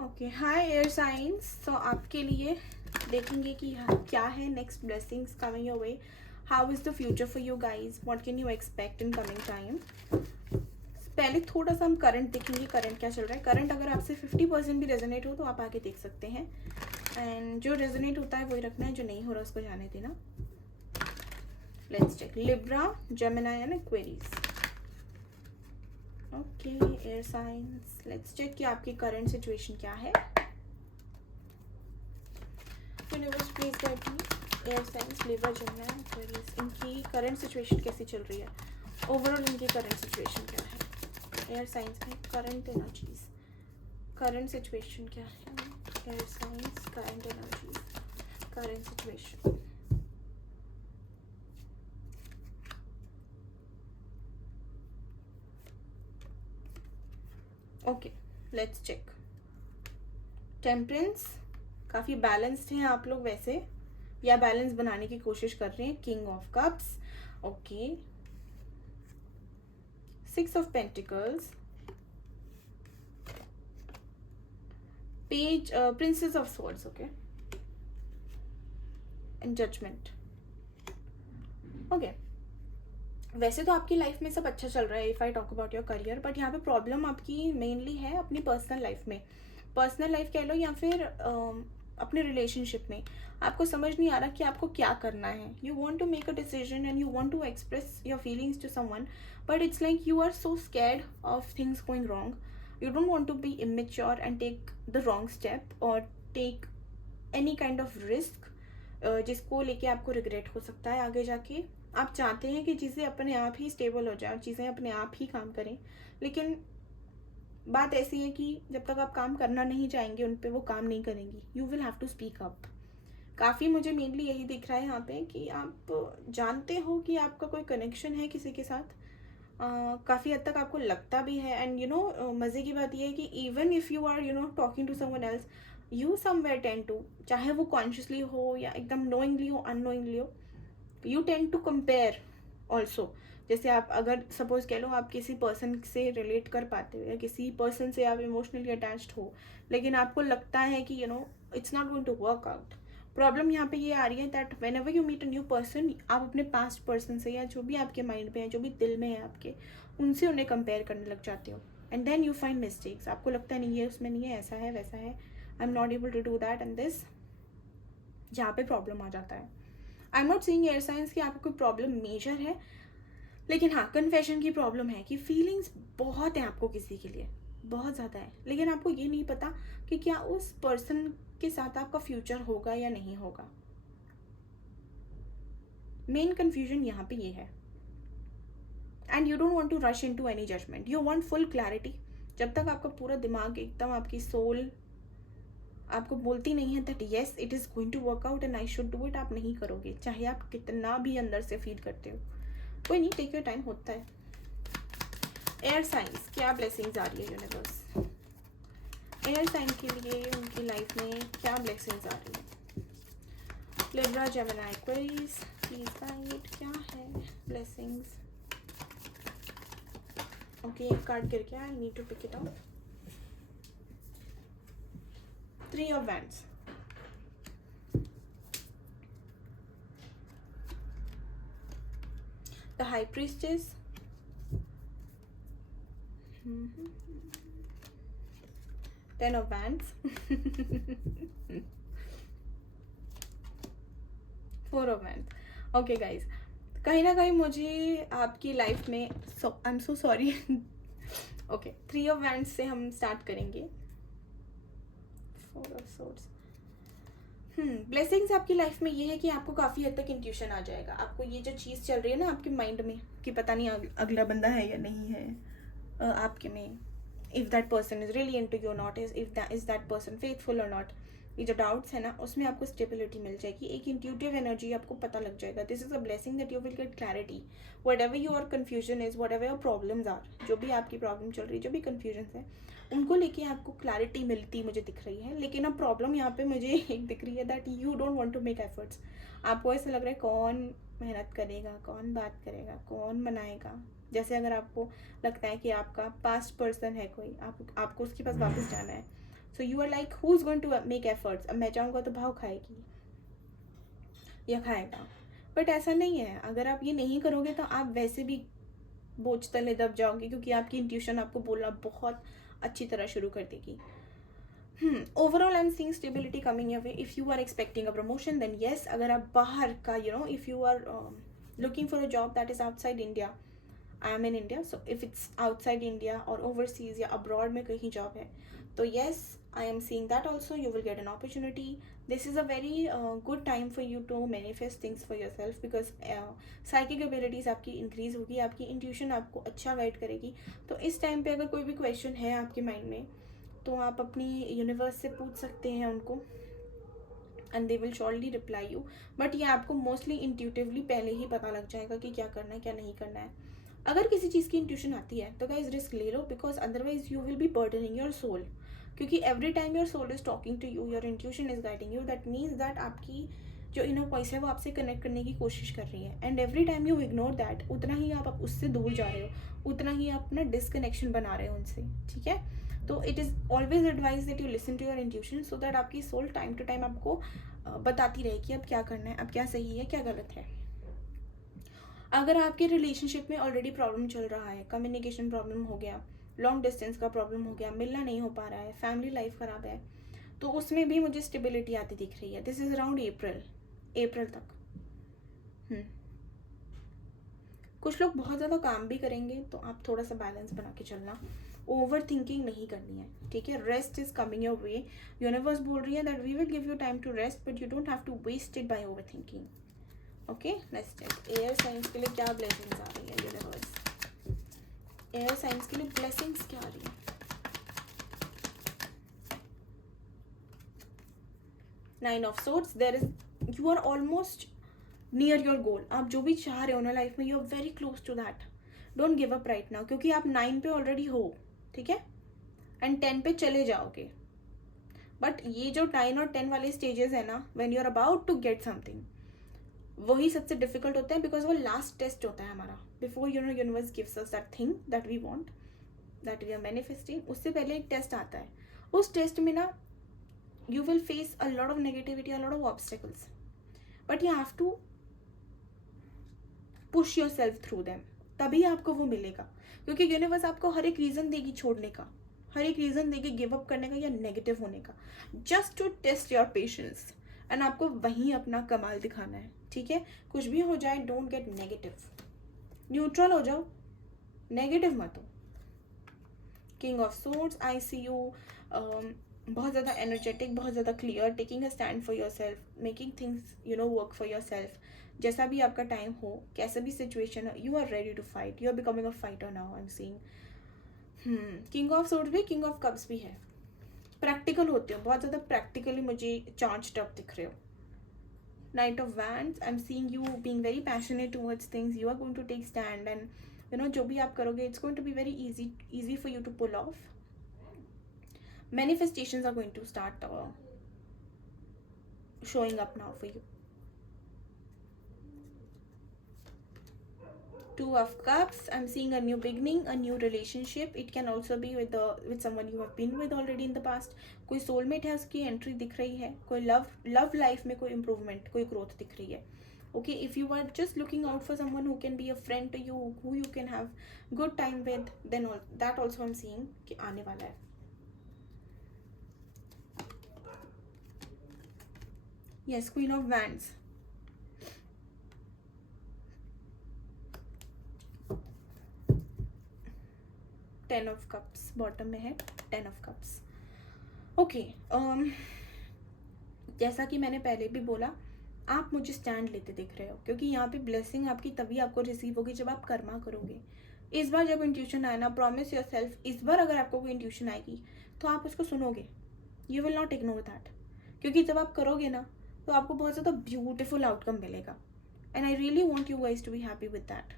Okay. Hi air signs. So आपके लिए देखेंगे कि क्या है next blessings coming your way. How is the future for you guys, what can you expect in coming time. पहले थोड़ा सा हम करंट देखेंगे, करंट क्या चल रहा है. करंट अगर आपसे 50% भी रेजोनेट हो तो आप आगे देख सकते हैं, एंड जो रेजोनेट होता है वही रखना है, जो नहीं हो रहा उसको जाने देना. Let's check. Libra, Gemini and Aquarius. Okay air signs, let's check कि आपकी करंट सिचुएशन क्या है. Universe please guide me. Air signs, Libra, Gemini, Aquarius, इनकी करंट सिचुएशन कैसी चल रही है. ओवरऑल इनकी करंट सिचुएशन क्या है. एयर साइंस में करंट एनर्जीज, करंट सिचुएशन क्या है. Air signs, current energies, current situation. Okay, let's check. Temperance, काफ़ी बैलेंस्ड हैं आप लोग वैसे, या बैलेंस बनाने की कोशिश कर रहे हैं. King of cups. Okay. 6 of pentacles, page, princess of swords. Okay. And judgement. Okay. वैसे तो आपकी लाइफ में सब अच्छा चल रहा है if I talk about your career, but यहाँ पे प्रॉब्लम आपकी मेनली है अपनी पर्सनल लाइफ में. पर्सनल लाइफ कह लो या फिर अपने रिलेशनशिप में. आपको समझ नहीं आ रहा कि आपको क्या करना है. You want to make a decision and you want to express your feelings to someone, but it's like you are so scared of things going wrong. You don't want to be immature and take the wrong step और take any kind of risk जिसको लेके आपको regret हो सकता है आगे जाके. आप चाहते हैं कि चीज़ें अपने आप ही स्टेबल हो जाए और चीज़ें अपने आप ही काम करें, लेकिन बात ऐसी है कि जब तक आप काम करना नहीं चाहेंगे उन पे वो काम नहीं करेंगी. You will have to speak up. काफ़ी मुझे मेनली यही दिख रहा है यहाँ पे कि आप जानते हो कि आपका कोई कनेक्शन है किसी के साथ. काफ़ी हद तक आपको लगता भी है, एंड मज़े की बात यह है कि even if you are talking to someone else, you somewhere tend to, चाहे वो कॉन्शियसली हो या एकदम नोइंगली हो, अननोइंगली हो, you tend to compare also. जैसे आप अगर सपोज कह लो आप किसी पर्सन से रिलेट कर पाते हो या किसी पर्सन से आप इमोशनली अटैच्ड हो, लेकिन आपको लगता है कि it's not going to work out. Problem यहाँ पे ये आ रही है that whenever you meet a new person, आप अपने पास्ट पर्सन से या जो भी आपके माइंड में है, जो भी दिल में है आपके, उनसे उन्हें कंपेयर करने लग जाते हो, and then you find mistakes. आपको लगता है नहीं ये उसमें नहीं है, ऐसा है वैसा है, I am not able to do that and this. जहाँ पे प्रॉब्लम आ जाता है. I am not seeing air signs कि आपको कोई प्रॉब्लम मेजर है, लेकिन हाँ कन्फेशन की प्रॉब्लम है कि फीलिंग्स बहुत हैं आपको किसी के लिए, बहुत ज़्यादा है, लेकिन आपको ये नहीं पता कि क्या उस पर्सन के साथ आपका फ्यूचर होगा या नहीं होगा। मेन कंफ्यूजन यहाँ पे ये है। And you don't want to rush into any judgement, you want full clarity. जब तक आपका पूरा दिमाग एकदम, आपकी सोल आपको बोलती नहीं है that yes it is going to work out and I should do it, आप नहीं करोगे, चाहे आप कितना भी अंदर से फील करते हो। कोई नहीं, टेक योर टाइम, होता है। एयर साइंस, क्या ब्लेसिंग्स आ रही है यूनिवर्स एयर साइन के लिए, उनकी लाइफ में क्या ब्लेसिंग्स आ रही है। Libra, Gemini, Aquarius, please guide, क्या है ब्लेसिंग्स। ओके, एक कार्ड गिर गया, I need to pick it up. 3 of Wands, the High Priestess, 10 of Wands, 4 of Wands. Okay guys, कहीं ना कहीं मुझे आपकी लाइफ में, I am so sorry. Okay, 3 of Wands से हम स्टार्ट करेंगे। 4 of Swords, ब्लेसिंग्स आपकी लाइफ में ये है कि आपको काफ़ी हद तक इंट्यूशन आ जाएगा। आपको ये जो चीज़ चल रही है ना आपके माइंड में कि पता नहीं अगला बंदा है या नहीं है आपके में, if that person is really into you not, is that person faithful और नॉट, ये जो डाउट्स है ना उसमें आपको स्टेबिलिटी मिल जाएगी, एक इंट्यूटिव एनर्जी आपको पता लग जाएगा। This is a blessing that you will get clarity whatever your confusion is, whatever your problems are, जो भी आपकी प्रॉब्लम चल रही है, जो भी कन्फ्यूजन है, उनको लेके आपको क्लैरिटी मिलती मुझे दिख रही है। लेकिन अब प्रॉब्लम यहाँ पे मुझे एक दिख रही है that you don't want to make efforts. आपको ऐसा लग रहा है कौन मेहनत करेगा, कौन बात करेगा, कौन बनाएगा। जैसे अगर आपको लगता है कि आपका पास्ट पर्सन है कोई, आपको उसके पास वापस जाना है, so you are like who is going to make efforts. अब मैं चाहूँगा तो भाव खाएगी या खाएगा, बट ऐसा नहीं है। अगर आप ये नहीं करोगे तो आप वैसे भी बोझ तले दब जाओगे, क्योंकि आपकी इंट्यूशन आपको बोलना बहुत अच्छी तरह शुरू कर देगी। Overall I am seeing stability coming your way. If you are expecting a promotion then yes. अगर आप बाहर का if you are looking for a job that is outside India, I am in India, so if it's outside India और overseas या abroad में कहीं job है तो yes I am seeing that also you will get an opportunity. This is a very good time for you to manifest things for yourself because psychic abilities आपकी increase होगी, आपकी intuition आपको अच्छा guide करेगी। तो इस टाइम पे अगर कोई भी क्वेश्चन है आपके माइंड में तो आप अपनी यूनिवर्स से पूछ सकते हैं उनको, and they will surely reply you. But ये आपको मोस्टली इंट्यूटिवली पहले ही पता लग जाएगा कि क्या करना है क्या नहीं करना है। अगर किसी चीज़ की इंट्यूशन आती है तो गाइस रिस्क ले लो, because otherwise you will be burdening your soul. क्योंकि every time your soul is talking to you, your intuition is guiding you, that means that आपकी जो इनर वॉइस है वो आपसे कनेक्ट करने की कोशिश कर रही है। And every time you ignore that, उतना ही आप उससे दूर जा रहे हो, उतना ही आप अपना डिसकनेक्शन बना रहे हो उनसे। ठीक है, तो it is always advise that you listen to your intuition, so that आपकी सोल टाइम टू टाइम आपको बताती रहे कि अब क्या करना है, अब क्या सही है क्या गलत है। अगर आपके रिलेशनशिप में ऑलरेडी प्रॉब्लम चल रहा है, कम्युनिकेशन प्रॉब्लम हो गया, लॉन्ग डिस्टेंस का प्रॉब्लम हो गया, मिलना नहीं हो पा रहा है, फैमिली लाइफ ख़राब है, तो उसमें भी मुझे स्टेबिलिटी आती दिख रही है। दिस इज़ अराउंड अप्रैल तक। कुछ लोग बहुत ज़्यादा काम भी करेंगे, तो आप थोड़ा सा बैलेंस बना के चलना, ओवर थिंकिंग नहीं करनी है। ठीक है, rest is coming your way. Universe बोल रही है that we will give you time to rest, but you don't have to waste it by overthinking. Okay, next check air signs के लिए क्या ब्लेसिंग्स आ रही है यूनिवर्स। एयर साइंस के लिए ब्लेसिंग्स क्या आ रही है। 9 of Swords, there is, you are almost near your goal. आप जो भी चाह रहे हो ना लाइफ में, you are very close to that. Don't give up right now, क्योंकि आप 9 पे ऑलरेडी हो। ठीक है, एंड 10 पे चले जाओगे। बट ये जो 9 और 10 वाले स्टेजेस है ना, when you are about to get something, वही सबसे डिफिकल्ट होता है, बिकॉज वो लास्ट टेस्ट होता है हमारा। Before universe gives us that thing that we want, that we are manifesting, उससे पहले एक टेस्ट आता है। उस टेस्ट में ना you will face a lot of negativity, a lot of obstacles, but you have to push yourself through them, तभी आपको वो मिलेगा। क्योंकि यूनिवर्स आपको हर एक रीज़न देगी छोड़ने का, हर एक रीज़न देगी गिव अप करने का या नेगेटिव होने का, just to test your patience. And आपको वहीं अपना कमाल दिखाना है। ठीक है, कुछ भी हो जाए डोंट गेट नेगेटिव, न्यूट्रल हो जाओ, नेगेटिव मत हो। King of swords, I see you बहुत ज़्यादा एनर्जेटिक, बहुत ज़्यादा clear, taking a stand for yourself, making things work for yourself. जैसा भी आपका टाइम हो, कैसा भी सिचुएशन हो, you are ready to fight. You are becoming a fighter now. I am seeing king of swords भी, king of cups भी है. प्रैक्टिकल होते हो, बहुत ज़्यादा प्रैक्टिकली मुझे चार्ज्ड अप दिख रहे हो. Knight of wands, I am seeing you being very passionate towards things. You are going to take stand and जो भी आप करोगे, it's going to be very easy for you to pull off. Manifestations are going to start showing up now for you. Two of Cups, I'm seeing a new beginning, a new relationship. It can also be with someone you have been with already in the past. कोई soulmate है, उसकी entry दिख रही है. कोई love life में कोई improvement, कोई growth दिख रही है. Okay, if you are just looking out for someone who can be a friend to you, who you can have good time with, then that also I'm seeing कि आने वाला है. Yes, Queen of Wands. Ten of Cups bottom में है. Ten of Cups. Okay, जैसा कि मैंने पहले भी बोला, आप मुझे स्टैंड लेते दिख रहे हो, क्योंकि यहाँ पे ब्लेसिंग आपकी तभी आपको रिसीव होगी जब आप कर्मा करोगे. इस बार जब इंट्यूशन आए ना, प्रॉमिस योर सेल्फ, इस बार अगर आपको कोई इंट्यूशन आएगी तो आप उसको सुनोगे. You will not ignore that, क्योंकि जब आप करोगे ना तो आपको बहुत ज़्यादा ब्यूटिफुल आउटकम मिलेगा. And I really want you guys to be happy with that.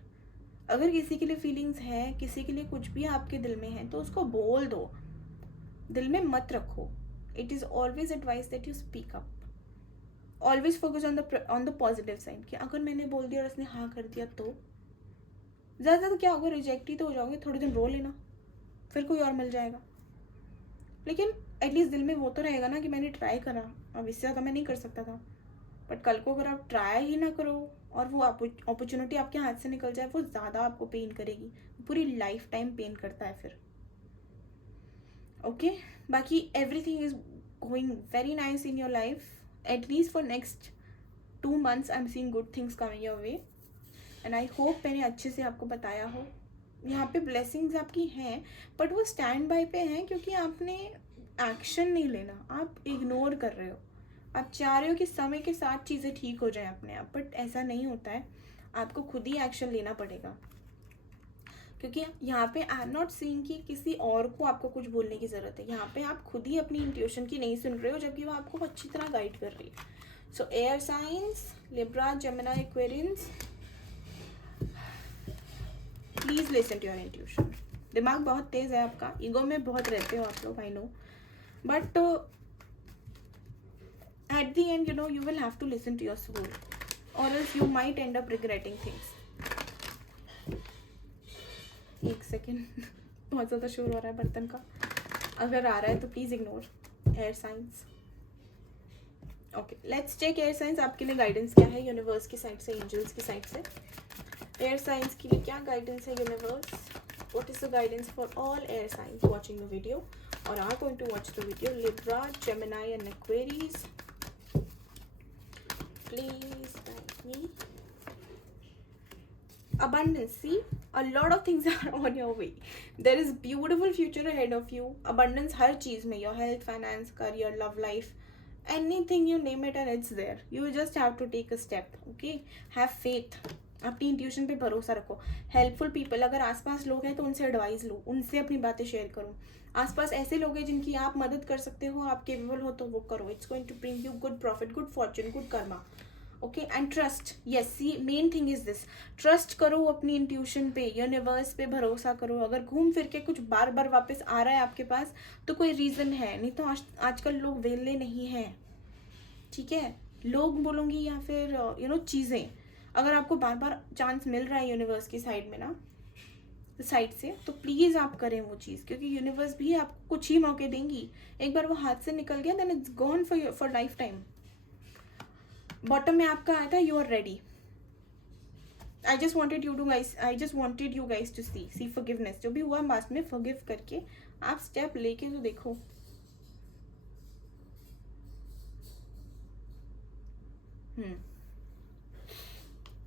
अगर किसी के लिए फीलिंग्स है, किसी के लिए कुछ भी आपके दिल में है, तो उसको बोल दो, दिल में मत रखो. It is always advice that you speak up. Always focus on the positive side, कि अगर मैंने बोल दिया और उसने हाँ कर दिया तो ज़्यादा तो क्या होगा, रिजेक्ट ही तो हो जाओगे. थोड़े दिन रो लेना, फिर कोई और मिल जाएगा. लेकिन एटलीस्ट दिल में वो तो रहेगा ना कि मैंने ट्राई करा, अब इससे ज़्यादा मैं नहीं कर सकता था. बट कल को अगर आप ट्राई ही ना करो और वो अपॉर्चुनिटी आपके हाथ से निकल जाए, वो ज़्यादा आपको पेन करेगी. पूरी लाइफ टाइम पेन करता है फिर. ओके, बाकी everything is going very nice in your life. At least for next 2 months I am seeing good things coming your way. And I hope मैंने अच्छे से आपको बताया हो. यहाँ पे ब्लेसिंग्स आपकी हैं, बट वो स्टैंड बाय पे हैं क्योंकि आपने एक्शन नहीं लेना. आप इग्नोर कर रहे हो. आप चाह रहे हो कि समय के साथ चीज़ें ठीक हो जाएं अपने आप, बट ऐसा नहीं होता है. आपको खुद ही एक्शन लेना पड़ेगा, क्योंकि यहाँ पे आई एम नॉट सीइंग कि किसी और को आपको कुछ बोलने की ज़रूरत है. यहाँ पे आप खुद ही अपनी इंट्यूशन की नहीं सुन रहे हो, जबकि वो आपको अच्छी तरह गाइड कर रही है. So air signs, Libra, Gemini, Aquarians, please listen to your intuition. दिमाग बहुत तेज़ है आपका, ईगो में बहुत रहते हो आप लोग, I know, but at the end, you will have to listen to your soul, or else you might end up regretting things. एक सेकेंड, बहुत ज़्यादा शोर हो रहा है बर्तन का. अगर आ रहा है तो please ignore. Air signs. Okay, let's check air signs आपके लिए गाइडेंस क्या है यूनिवर्स की साइड से, एंजल्स की साइड से. एयर साइंस के लिए क्या गाइडेंस है universe? What is the guidance for all air signs watching the video और are going to watch the video? Libra, Gemini and Aquarius, please guide me. Abundance. See, a lot of things are on your way. There is beautiful future ahead of you. Abundance हर चीज़ में, your health, finance, career, love life, anything you name it and it's there. You just have to take a step. Okay, have faith. अपनी intuition पे भरोसा रखो. Helpful people, अगर आसपास लोग हैं तो उनसे एडवाइस लो, उनसे अपनी बातें शेयर करो. आसपास ऐसे लोग हैं जिनकी आप मदद कर सकते हो, आप केपेबल हो तो वो करो. It's going to bring you good profit, good fortune, good karma. Okay, and trust. Yes, see main thing is this, trust करो अपनी इंट्यूशन पे, यूनिवर्स पे भरोसा करो. अगर घूम फिर के कुछ बार बार वापस आ रहा है आपके पास तो कोई रीज़न है, नहीं तो आजकल लोग वेले नहीं हैं. ठीक है, लोग बोलूँगी या फिर चीज़ें. अगर आपको बार बार चांस मिल रहा है यूनिवर्स की साइड में ना, साइड से, तो प्लीज़ आप करें वो चीज़, क्योंकि यूनिवर्स भी आपको कुछ ही मौके देंगी. एक बार वो हाथ से निकल गया then it's gone for lifetime. Bottom में आपका आया था you are ready. I just wanted you guys to see forgiveness. जो भी हुआ पास्ट में फॉरगिव करके आप स्टेप लेके तो देखो.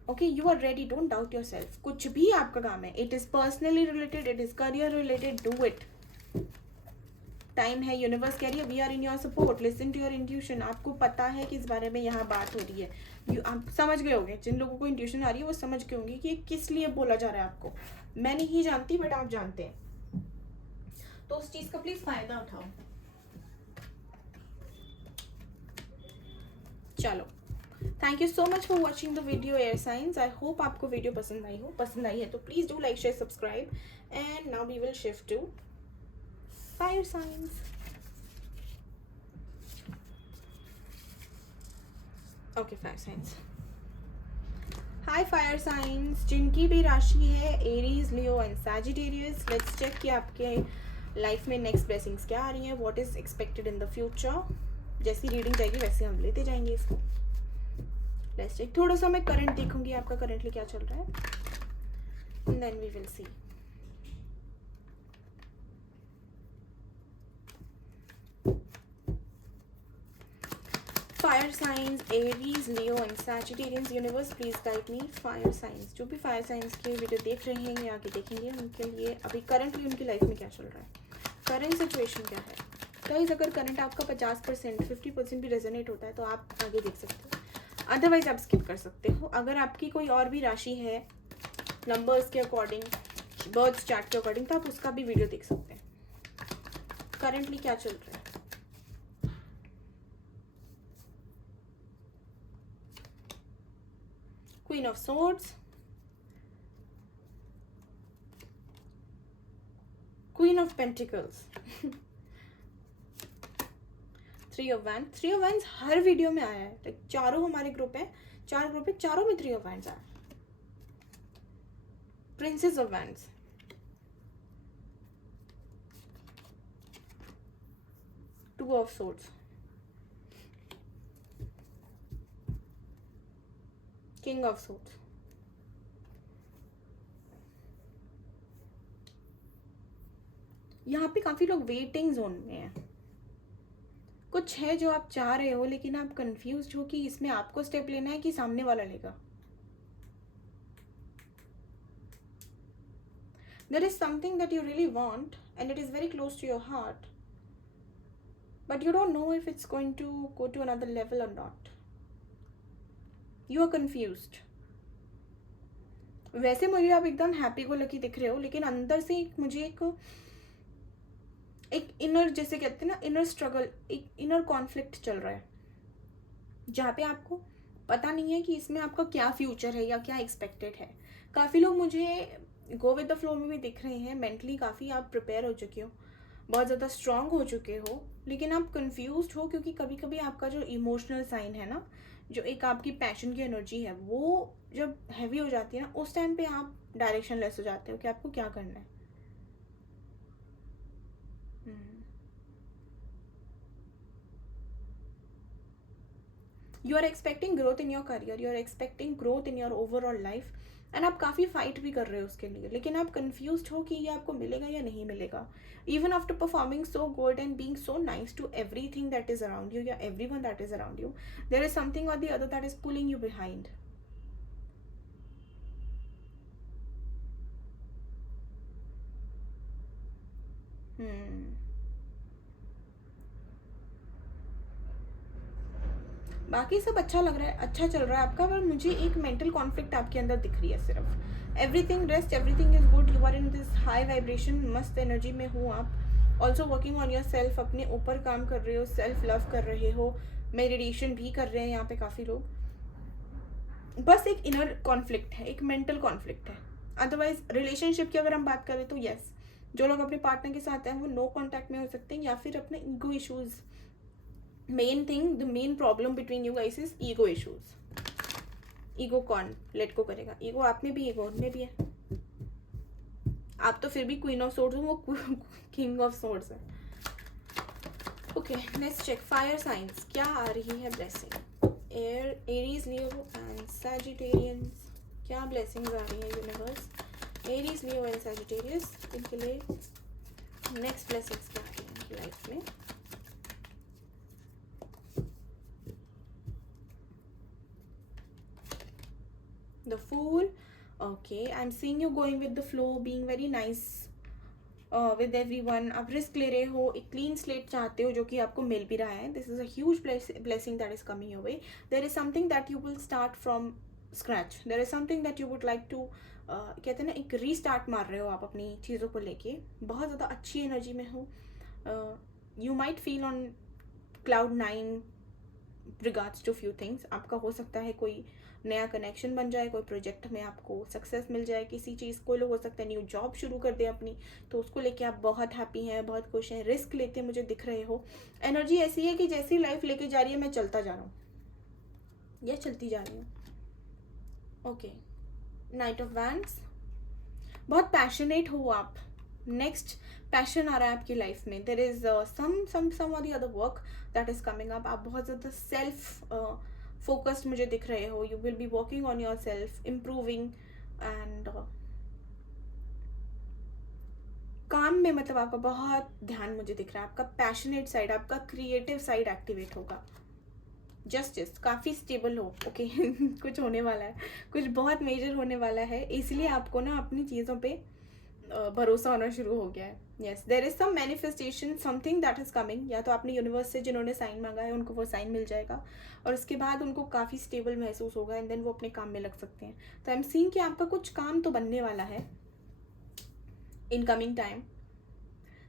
Okay, you are ready. Don't doubt yourself. कुछ भी आपका काम है, it is personally related, it is career related, do it. Time है, यूनिवर्स कह रही है we are in your support, listen to your intuition. आपको पता है कि इस बारे में यहाँ बात हो रही है, आप समझ गए होंगे, जिन लोगों को इंट्यूशन आ रही है वो समझ गए होंगे कि ये किस लिए बोला जा रहा है आपको। मैं नहीं जानती बट आप जानते हैं, तो उस चीज़ का प्लीज़ फ़ायदा उठाओ। चलो, thank you so much for watching the video air signs. I hope आपको वीडियो पसंद आई हो। पसंद आई है तो please do like, share, subscribe. And now we will shift to fire signs. Okay, fire signs. Hi fire signs, जिनकी भी राशि है Aries, Leo and Sagittarius, let's check कि आपके लाइफ में नेक्स्ट ब्लेसिंग्स क्या आ रही हैं, what is expected in the future. जैसी रीडिंग जाएगी वैसे हम लेते जाएंगे इसको। Let's check. थोड़ा सा मैं करंट देखूंगी आपका करंटली क्या चल रहा है, then we will see. Fire signs, Aries, Leo and Sagittarius, universe please guide me. Fire signs, जो भी फायर साइंस के वीडियो देख रहे हैं या आगे देखेंगे, उनके लिए अभी करंटली उनकी लाइफ में क्या चल रहा है, करंट सिचुएशन क्या है। गाइस, अगर करंट आपका 50%, 50% भी रेजोनेट होता है तो आप आगे देख सकते हो, अदरवाइज आप स्किप कर सकते हो। अगर आपकी कोई और भी राशि है नंबर्स के अकॉर्डिंग, बर्थ चार्ट के अकॉर्डिंग, तो आप उसका भी वीडियो देख सकते हैं। करंटली क्या चल रहा है। Queen of swords, queen of pentacles, three of wand. Three of wands her video में आया है, लाइक चारों हमारे ग्रुप है, चार ग्रुप है, चारों में थ्री ऑफ वैंड्स आया। Princess of wands, to of swords, king of swords. यहाँ पे काफी लोग वेटिंग जोन में हैं। कुछ है जो आप चाह रहे हो लेकिन आप कंफ्यूज हो कि इसमें आपको स्टेप लेना है कि सामने वाला लेगा। There is something that you really want and it is very close to your heart, but you don't know if it's going to go to another level or not. You are confused. वैसे मुझे आप एकदम happy को lucky दिख रहे हो, लेकिन अंदर से मुझे एक इनर, जैसे कहते हैं ना, इनर स्ट्रगल, एक इनर कॉन्फ्लिक्ट चल रहा है, जहाँ पे आपको पता नहीं है कि इसमें आपका क्या फ्यूचर है या क्या एक्सपेक्टेड है। काफ़ी लोग मुझे गो विद द फ्लो में भी दिख रहे हैं, मेंटली काफ़ी आप प्रिपेयर हो चुके हो, बहुत ज़्यादा स्ट्रांग हो चुके हो, लेकिन आप कंफ्यूज्ड हो क्योंकि कभी कभी आपका जो इमोशनल साइन है ना, जो एक आपकी पैशन की एनर्जी है, वो जब हैवी हो जाती है ना, उस टाइम पे आप डायरेक्शन लेस हो जाते हो कि आपको क्या करना है। You are expecting growth in your career, you are expecting growth in your overall life, and आप काफ़ी फाइट भी कर रहे हो उसके लिए, लेकिन आप कंफ्यूज हो कि ये आपको मिलेगा या नहीं मिलेगा। Even after performing so good and being so nice to everything that is around you या everyone that is around you, there is something और the other that is pulling you behind. बाकी सब अच्छा लग रहा है, अच्छा चल रहा है आपका, पर मुझे एक मेंटल कॉन्फ्लिक्ट आपके अंदर दिख रही है सिर्फ। Everything rest, everything is good, you are in this high vibration, मस्त एनर्जी में हूँ आप। Also working on yourself, अपने ऊपर काम कर रहे हो, सेल्फ लव कर रहे हो, मेडिटेशन भी कर रहे हैं यहाँ पे काफ़ी लोग। बस एक इनर कॉन्फ्लिक्ट है, एक मेंटल कॉन्फ्लिक्ट है। अदरवाइज रिलेशनशिप की अगर हम बात करें तो यस, जो लोग अपने पार्टनर के साथ हैं वो नो कॉन्टैक्ट में हो सकते हैं, या फिर अपने ego issues, main thing, the main problem between you guys is ego issues. Ego कौन लेट को करेगा? ईगो आप में भी, ईगो उनमें भी है। आप तो फिर भी क्वीन ऑफ सोर्ड्स हो, वो किंग ऑफ सोर्ड्स है। Okay, let's check fire signs क्या आ रही है blessing. Air, Aries, Leo and Sagittarians, क्या ब्लेसिंग्स आ रही है universe, Aries, Leo and Sagittarius, इनके लिए नेक्स्ट ब्लेसिंग्स क्या आ रही है इनकी लाइफ में। The Fool. Okay, I'm seeing you going with the flow, being very nice with everyone, आप रिस्क ले रहे हो, एक क्लीन स्लेट चाहते हो जो कि आपको मिल भी रहा है. This is a huge blessing that is coming your way. There is something that you will start from scratch. There is something that you would like to, कहते हैं ना, एक रीस्टार्ट मार रहे हो आप अपनी चीज़ों को लेके. बहुत ज़्यादा अच्छी एनर्जी में हो. You might feel on cloud 9 regards to few things. आपका हो सकता है कोई नया कनेक्शन बन जाए, कोई प्रोजेक्ट में आपको सक्सेस मिल जाए किसी चीज़ को. लोग हो सकता है न्यू जॉब शुरू कर दे अपनी, तो उसको लेके आप बहुत हैप्पी हैं, बहुत खुश हैं, रिस्क लेते मुझे दिख रहे हो. एनर्जी ऐसी है कि जैसी लाइफ लेके जा रही है मैं चलता जा रहा हूँ या चलती जा रही हूँ. Okay, night of wands. बहुत पैशनेट हो आप. नेक्स्ट पैशन आ रहा है आपकी लाइफ में. देर इज सम और the other work that is coming up. आप बहुत ज़्यादा सेल्फ फोकस्ड मुझे दिख रहे हो. You will be working on your self, improving and काम में, मतलब आपका बहुत ध्यान मुझे दिख रहा है. आपका पैशनेट साइड, आपका क्रिएटिव साइड एक्टिवेट होगा. जस्टिस, काफ़ी स्टेबल हो. ओके कुछ होने वाला है, कुछ बहुत मेजर होने वाला है, इसलिए आपको ना अपनी चीज़ों पे भरोसा होना शुरू हो गया है. Yes, there is some manifestation, something that is coming. या तो आपने यूनिवर्स से जिन्होंने साइन मांगा है उनको वो साइन मिल जाएगा और उसके बाद उनको काफ़ी स्टेबल महसूस होगा एंड देन वो अपने काम में लग सकते हैं. तो आई एम सीइंग कि आपका कुछ काम तो बनने वाला है इन कमिंग टाइम,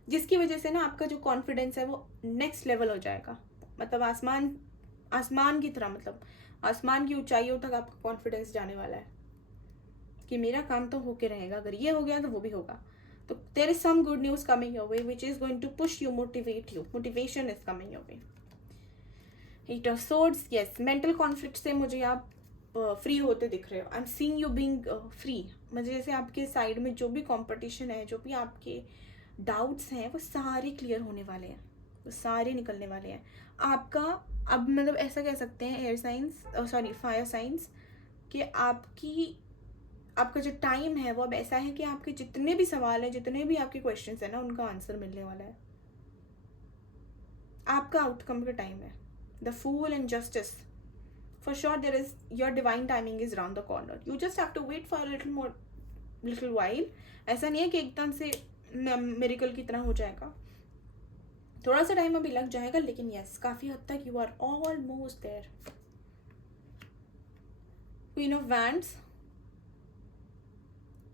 जिसकी वजह से ना आपका जो कॉन्फिडेंस है वो नेक्स्ट लेवल हो जाएगा. मतलब आसमान की तरह, मतलब आसमान की ऊंचाइयों तक आपका कॉन्फिडेंस जाने वाला है कि मेरा काम तो होके रहेगा, अगर ये हो गया तो वो भी होगा. तो there is some good news coming your way which is going to push you, motivate you. Motivation is coming your way. Eight of swords. Yes, mental conflict से मुझे आप फ्री होते दिख रहे हो. I am seeing you being free. मुझे जैसे आपके साइड में जो भी कंपटीशन है, जो भी आपके डाउट्स हैं, वो सारे क्लियर होने वाले हैं, वो सारे निकलने वाले हैं. आपका अब मतलब ऐसा कह सकते हैं air science, sorry fire science, कि आपका जो टाइम है वो अब ऐसा है कि आपके जितने भी सवाल हैं, जितने भी आपके क्वेश्चंस हैं ना, उनका आंसर मिलने वाला है. आपका आउटकम का टाइम है. The fool and justice. For sure, there is your divine timing is around the corner. You just have to wait for a little while. ऐसा नहीं है कि एकदम से मिरेकल की तरह हो जाएगा. थोड़ा सा टाइम अभी लग जाएगा, लेकिन यस, काफ़ी हद तक you are almost there. Queen of wands.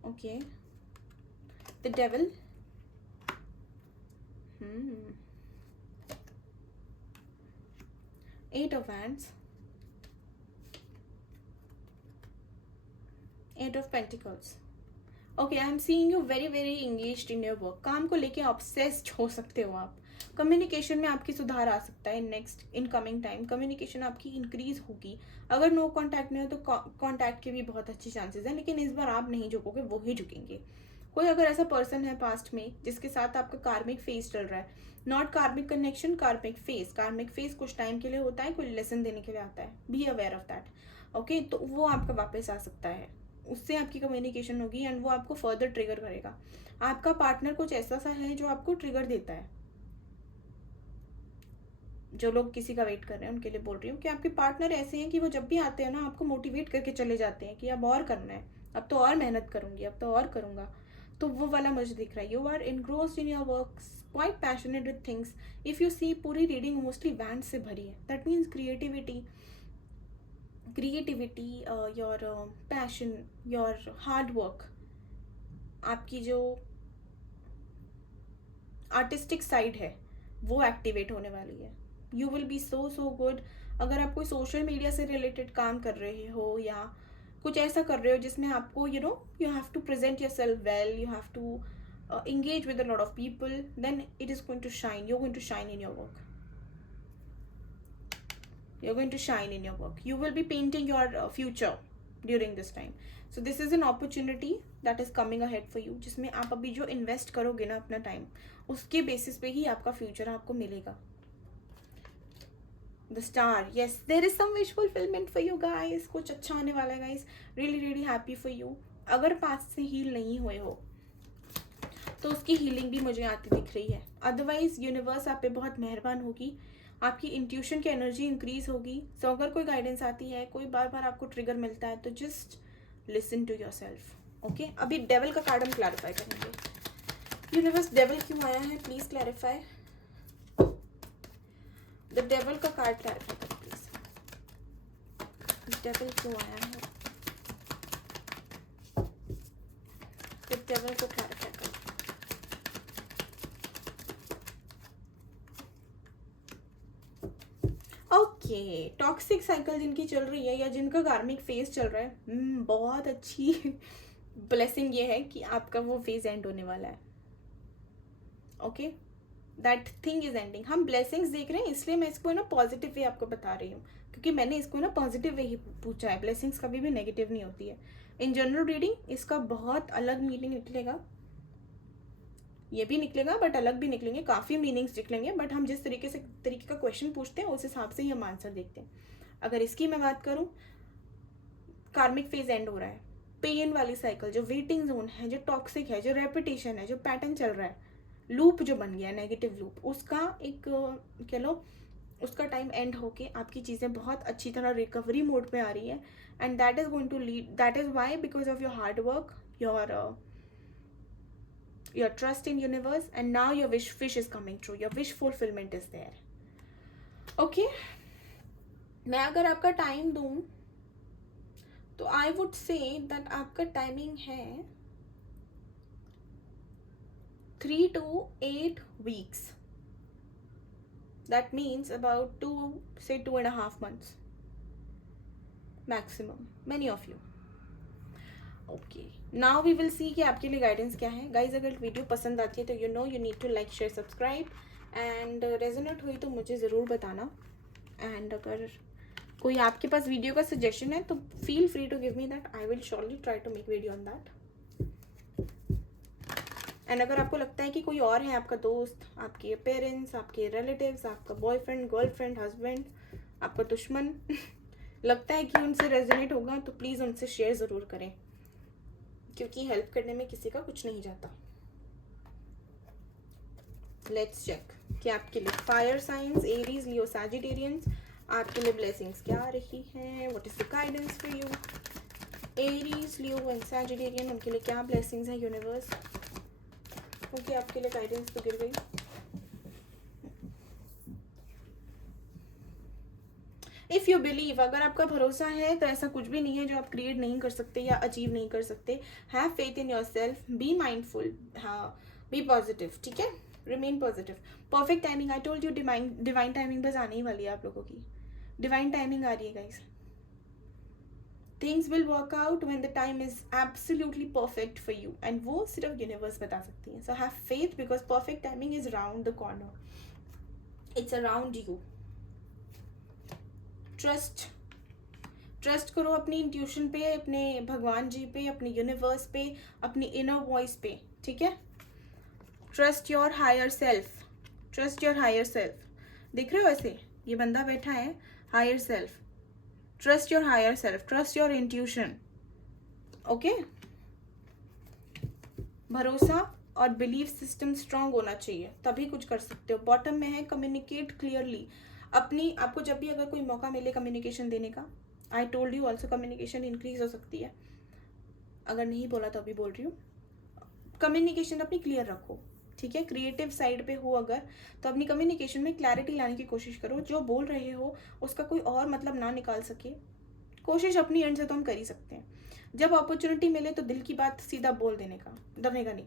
Okay, the devil. Eight of wands. Eight of pentacles. Okay, I am seeing you very very engaged in your work. काम को लेके ऑब्सेस्ड हो सकते हो आप. कम्युनिकेशन में आपकी सुधार आ सकता है. Next in coming time communication आपकी इंक्रीज होगी. अगर नो कॉन्टैक्ट में हो तो कॉन्टैक्ट के भी बहुत अच्छे चांसेस हैं, लेकिन इस बार आप नहीं झुकोगे, वो ही झुकेंगे. कोई अगर ऐसा पर्सन है पास्ट में जिसके साथ आपका कार्मिक फेस चल रहा है, नॉट कार्मिक कनेक्शन, कार्मिक फेस. कार्मिक फेस कुछ टाइम के लिए होता है, कोई लेसन देने के लिए आता है. Be aware of that. Okay, तो वो आपका वापस आ सकता है, उससे आपकी कम्युनिकेशन होगी एंड वो आपको फर्दर ट्रिगर करेगा. आपका पार्टनर कुछ ऐसा सा है जो आपको ट्रिगर देता है. जो लोग किसी का वेट कर रहे हैं उनके लिए बोल रही हूँ कि आपके पार्टनर ऐसे हैं कि वो जब भी आते हैं ना, आपको मोटिवेट करके चले जाते हैं कि अब और करना है, अब तो और मेहनत करूँगी, अब तो और करूँगा. तो वो वाला मुझे दिख रहा है. You are engrossed in your work, quite passionate with things. If you see, पूरी रीडिंग मोस्टली वैंड से भरी है. That means creativity, your passion, your hard work, आपकी जो आर्टिस्टिक साइड है वो एक्टिवेट होने वाली है. You will be so good. अगर आप कोई सोशल मीडिया से रिलेटेड काम कर रहे हो या कुछ ऐसा कर रहे हो जिसमें आपको you have to present yourself well, you have to engage with a lot of people, then it is going to shine. You're going to shine in your work. You're going to shine in your work. You will be painting your future during this time. So this is an opportunity that is coming ahead for you, जिसमें आप अभी जो invest करोगे ना अपना time, उसके basis पे ही आपका फ्यूचर आपको मिलेगा. The star. Yes, there is some wish fulfillment for you guys. कुछ अच्छा आने वाला है guys. Really really happy for you. अगर पास्ट से हील नहीं हुए हो तो उसकी हीलिंग भी मुझे आती दिख रही है. अदरवाइज यूनिवर्स आप पे बहुत मेहरबान होगी. आपकी इंट्यूशन की एनर्जी इंक्रीज होगी. सो अगर कोई गाइडेंस आती है, कोई बार बार आपको ट्रिगर मिलता है, तो just listen to your self. Okay, अभी डेविल का कार्ड हम क्लैरिफाई करेंगे. यूनिवर्स डेविल क्यों आया है, प्लीज क्लैरिफाई। द डेविल का कार्ड क्लैरिफाई करो प्लीज। डेविल क्यों आया है, द डेविल को क्लैरिफाई करो। ओके, टॉक्सिक साइकिल जिनकी चल रही है या जिनका कार्मिक फेज चल रहा है, बहुत अच्छी ब्लेसिंग ये है कि आपका वो फेज एंड होने वाला है। Okay, that thing is ending. हम ब्लेसिंग्स देख रहे हैं, इसलिए मैं इसको ना पॉजिटिव वे आपको बता रही हूँ, क्योंकि मैंने इसको ना पॉजिटिव वे ही पूछा है। ब्लेसिंग्स कभी भी नेगेटिव नहीं होती है। इन जनरल रीडिंग इसका बहुत अलग मीनिंग निकलेगा, ये भी निकलेगा बट अलग भी निकलेंगे, काफ़ी मीनिंग्स निकलेंगे, बट हम जिस तरीके का क्वेश्चन पूछते हैं उस हिसाब से ही हम आंसर देखते हैं। अगर इसकी मैं बात करूँ, कार्मिक फेज एंड हो रहा है, पेन वाली साइकिल, जो वेटिंग जोन है, जो टॉक्सिक है, जो रेपिटेशन है, जो पैटर्न चल रहा है, लूप जो बन गया है, नेगेटिव लूप, उसका एक कह लो उसका टाइम एंड होके आपकी चीज़ें बहुत अच्छी तरह रिकवरी मोड पे आ रही है। And that is going to lead, that is why, because of your hard work, your trust in universe, and now your wish is coming true, your wish fulfillment is there. Okay, मैं अगर आपका time दूं तो I would say that आपका timing है 3 to 8 weeks. That means about 2.5 months maximum, many of you. Okay, now we will see कि आपके लिए गाइडेंस क्या है। गाइज, अगर वीडियो पसंद आती है तो you know you need to like, share, subscribe, and resonate हुई तो मुझे ज़रूर बताना। एंड अगर कोई आपके पास वीडियो का सजेशन है तो feel free to give me that, I will surely try to make video on that. And अगर आपको लगता है कि कोई और है, आपका दोस्त, आपके पेरेंट्स, आपके रिलेटिव्स, आपका बॉयफ्रेंड, गर्लफ्रेंड, हस्बैंड, आपका दुश्मन लगता है कि उनसे रेजोनेट होगा तो प्लीज़ उनसे शेयर ज़रूर करें, क्योंकि हेल्प करने में किसी का कुछ नहीं जाता। लेट्स चेक कि आपके लिए फायर साइंस, एरीज, लियो, सैजिटेरियंस, आपके लिए ब्लेसिंग्स क्या आ रही हैं। What is the guidance for you? Aries, Leo and Sagittarian, उनके लिए क्या ब्लेसिंग्स है यूनिवर्स? ओके, आपके लिए गाइडेंस तो गिर गई। इफ़ यू बिलीव, अगर आपका भरोसा है तो ऐसा कुछ भी नहीं है जो आप क्रिएट नहीं कर सकते या अचीव नहीं कर सकते। Have faith in your self, be mindful, हाँ, बी पॉजिटिव, ठीक है, remain positive. Perfect timing, I told you, divine timing बस आने ही वाली है आप लोगों की। डिवाइन टाइमिंग आ रही है guys. Things will work out when the time is absolutely perfect for you, and वो सिर्फ यूनिवर्स बता सकती है। So have faith, because perfect timing is round the corner, it's around you. Trust करो अपनी intuition पे, अपने भगवान जी पे, अपने यूनिवर्स पे, अपनी इनर वॉइस पे, ठीक है। Trust your higher self, trust your higher self. देख रहे हो ऐसे ये बंदा बैठा है, higher self. Trust your higher self, trust your intuition, okay. भरोसा और बिलीफ सिस्टम स्ट्रांग होना चाहिए, तभी कुछ कर सकते हो। बॉटम में है कम्युनिकेट क्लियरली। अपनी आपको जब भी अगर कोई मौका मिले कम्युनिकेशन देने का, I told you also, communication increase हो सकती है। अगर नहीं बोला तो अभी बोल रही हूँ, कम्युनिकेशन अपनी क्लियर रखो, ठीक है। क्रिएटिव साइड पे हो अगर, तो अपनी कम्युनिकेशन में क्लैरिटी लाने की कोशिश करो। जो बोल रहे हो उसका कोई और मतलब ना निकाल सके, कोशिश अपनी एंड से तो हम कर ही सकते हैं। जब अपॉर्चुनिटी मिले तो दिल की बात सीधा बोल देने का, डरने का नहीं।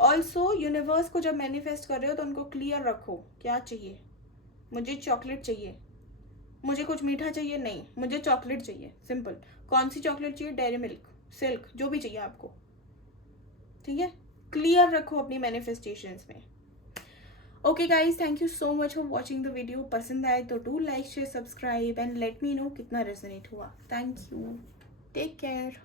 ऑल्सो यूनिवर्स को जब मैनिफेस्ट कर रहे हो तो उनको क्लियर रखो, क्या चाहिए। मुझे चॉकलेट चाहिए, मुझे कुछ मीठा चाहिए, नहीं, मुझे चॉकलेट चाहिए, सिंपल। कौन सी चॉकलेट चाहिए? डेयरी मिल्क, सिल्क, जो भी चाहिए आपको, ठीक है। क्लियर रखो अपनी मैनिफेस्टेशंस में। Okay guys, thank you so much for watching the video. पसंद आए तो do like, share, subscribe and let me know कितना रेजोनेट हुआ। Thank you, take care.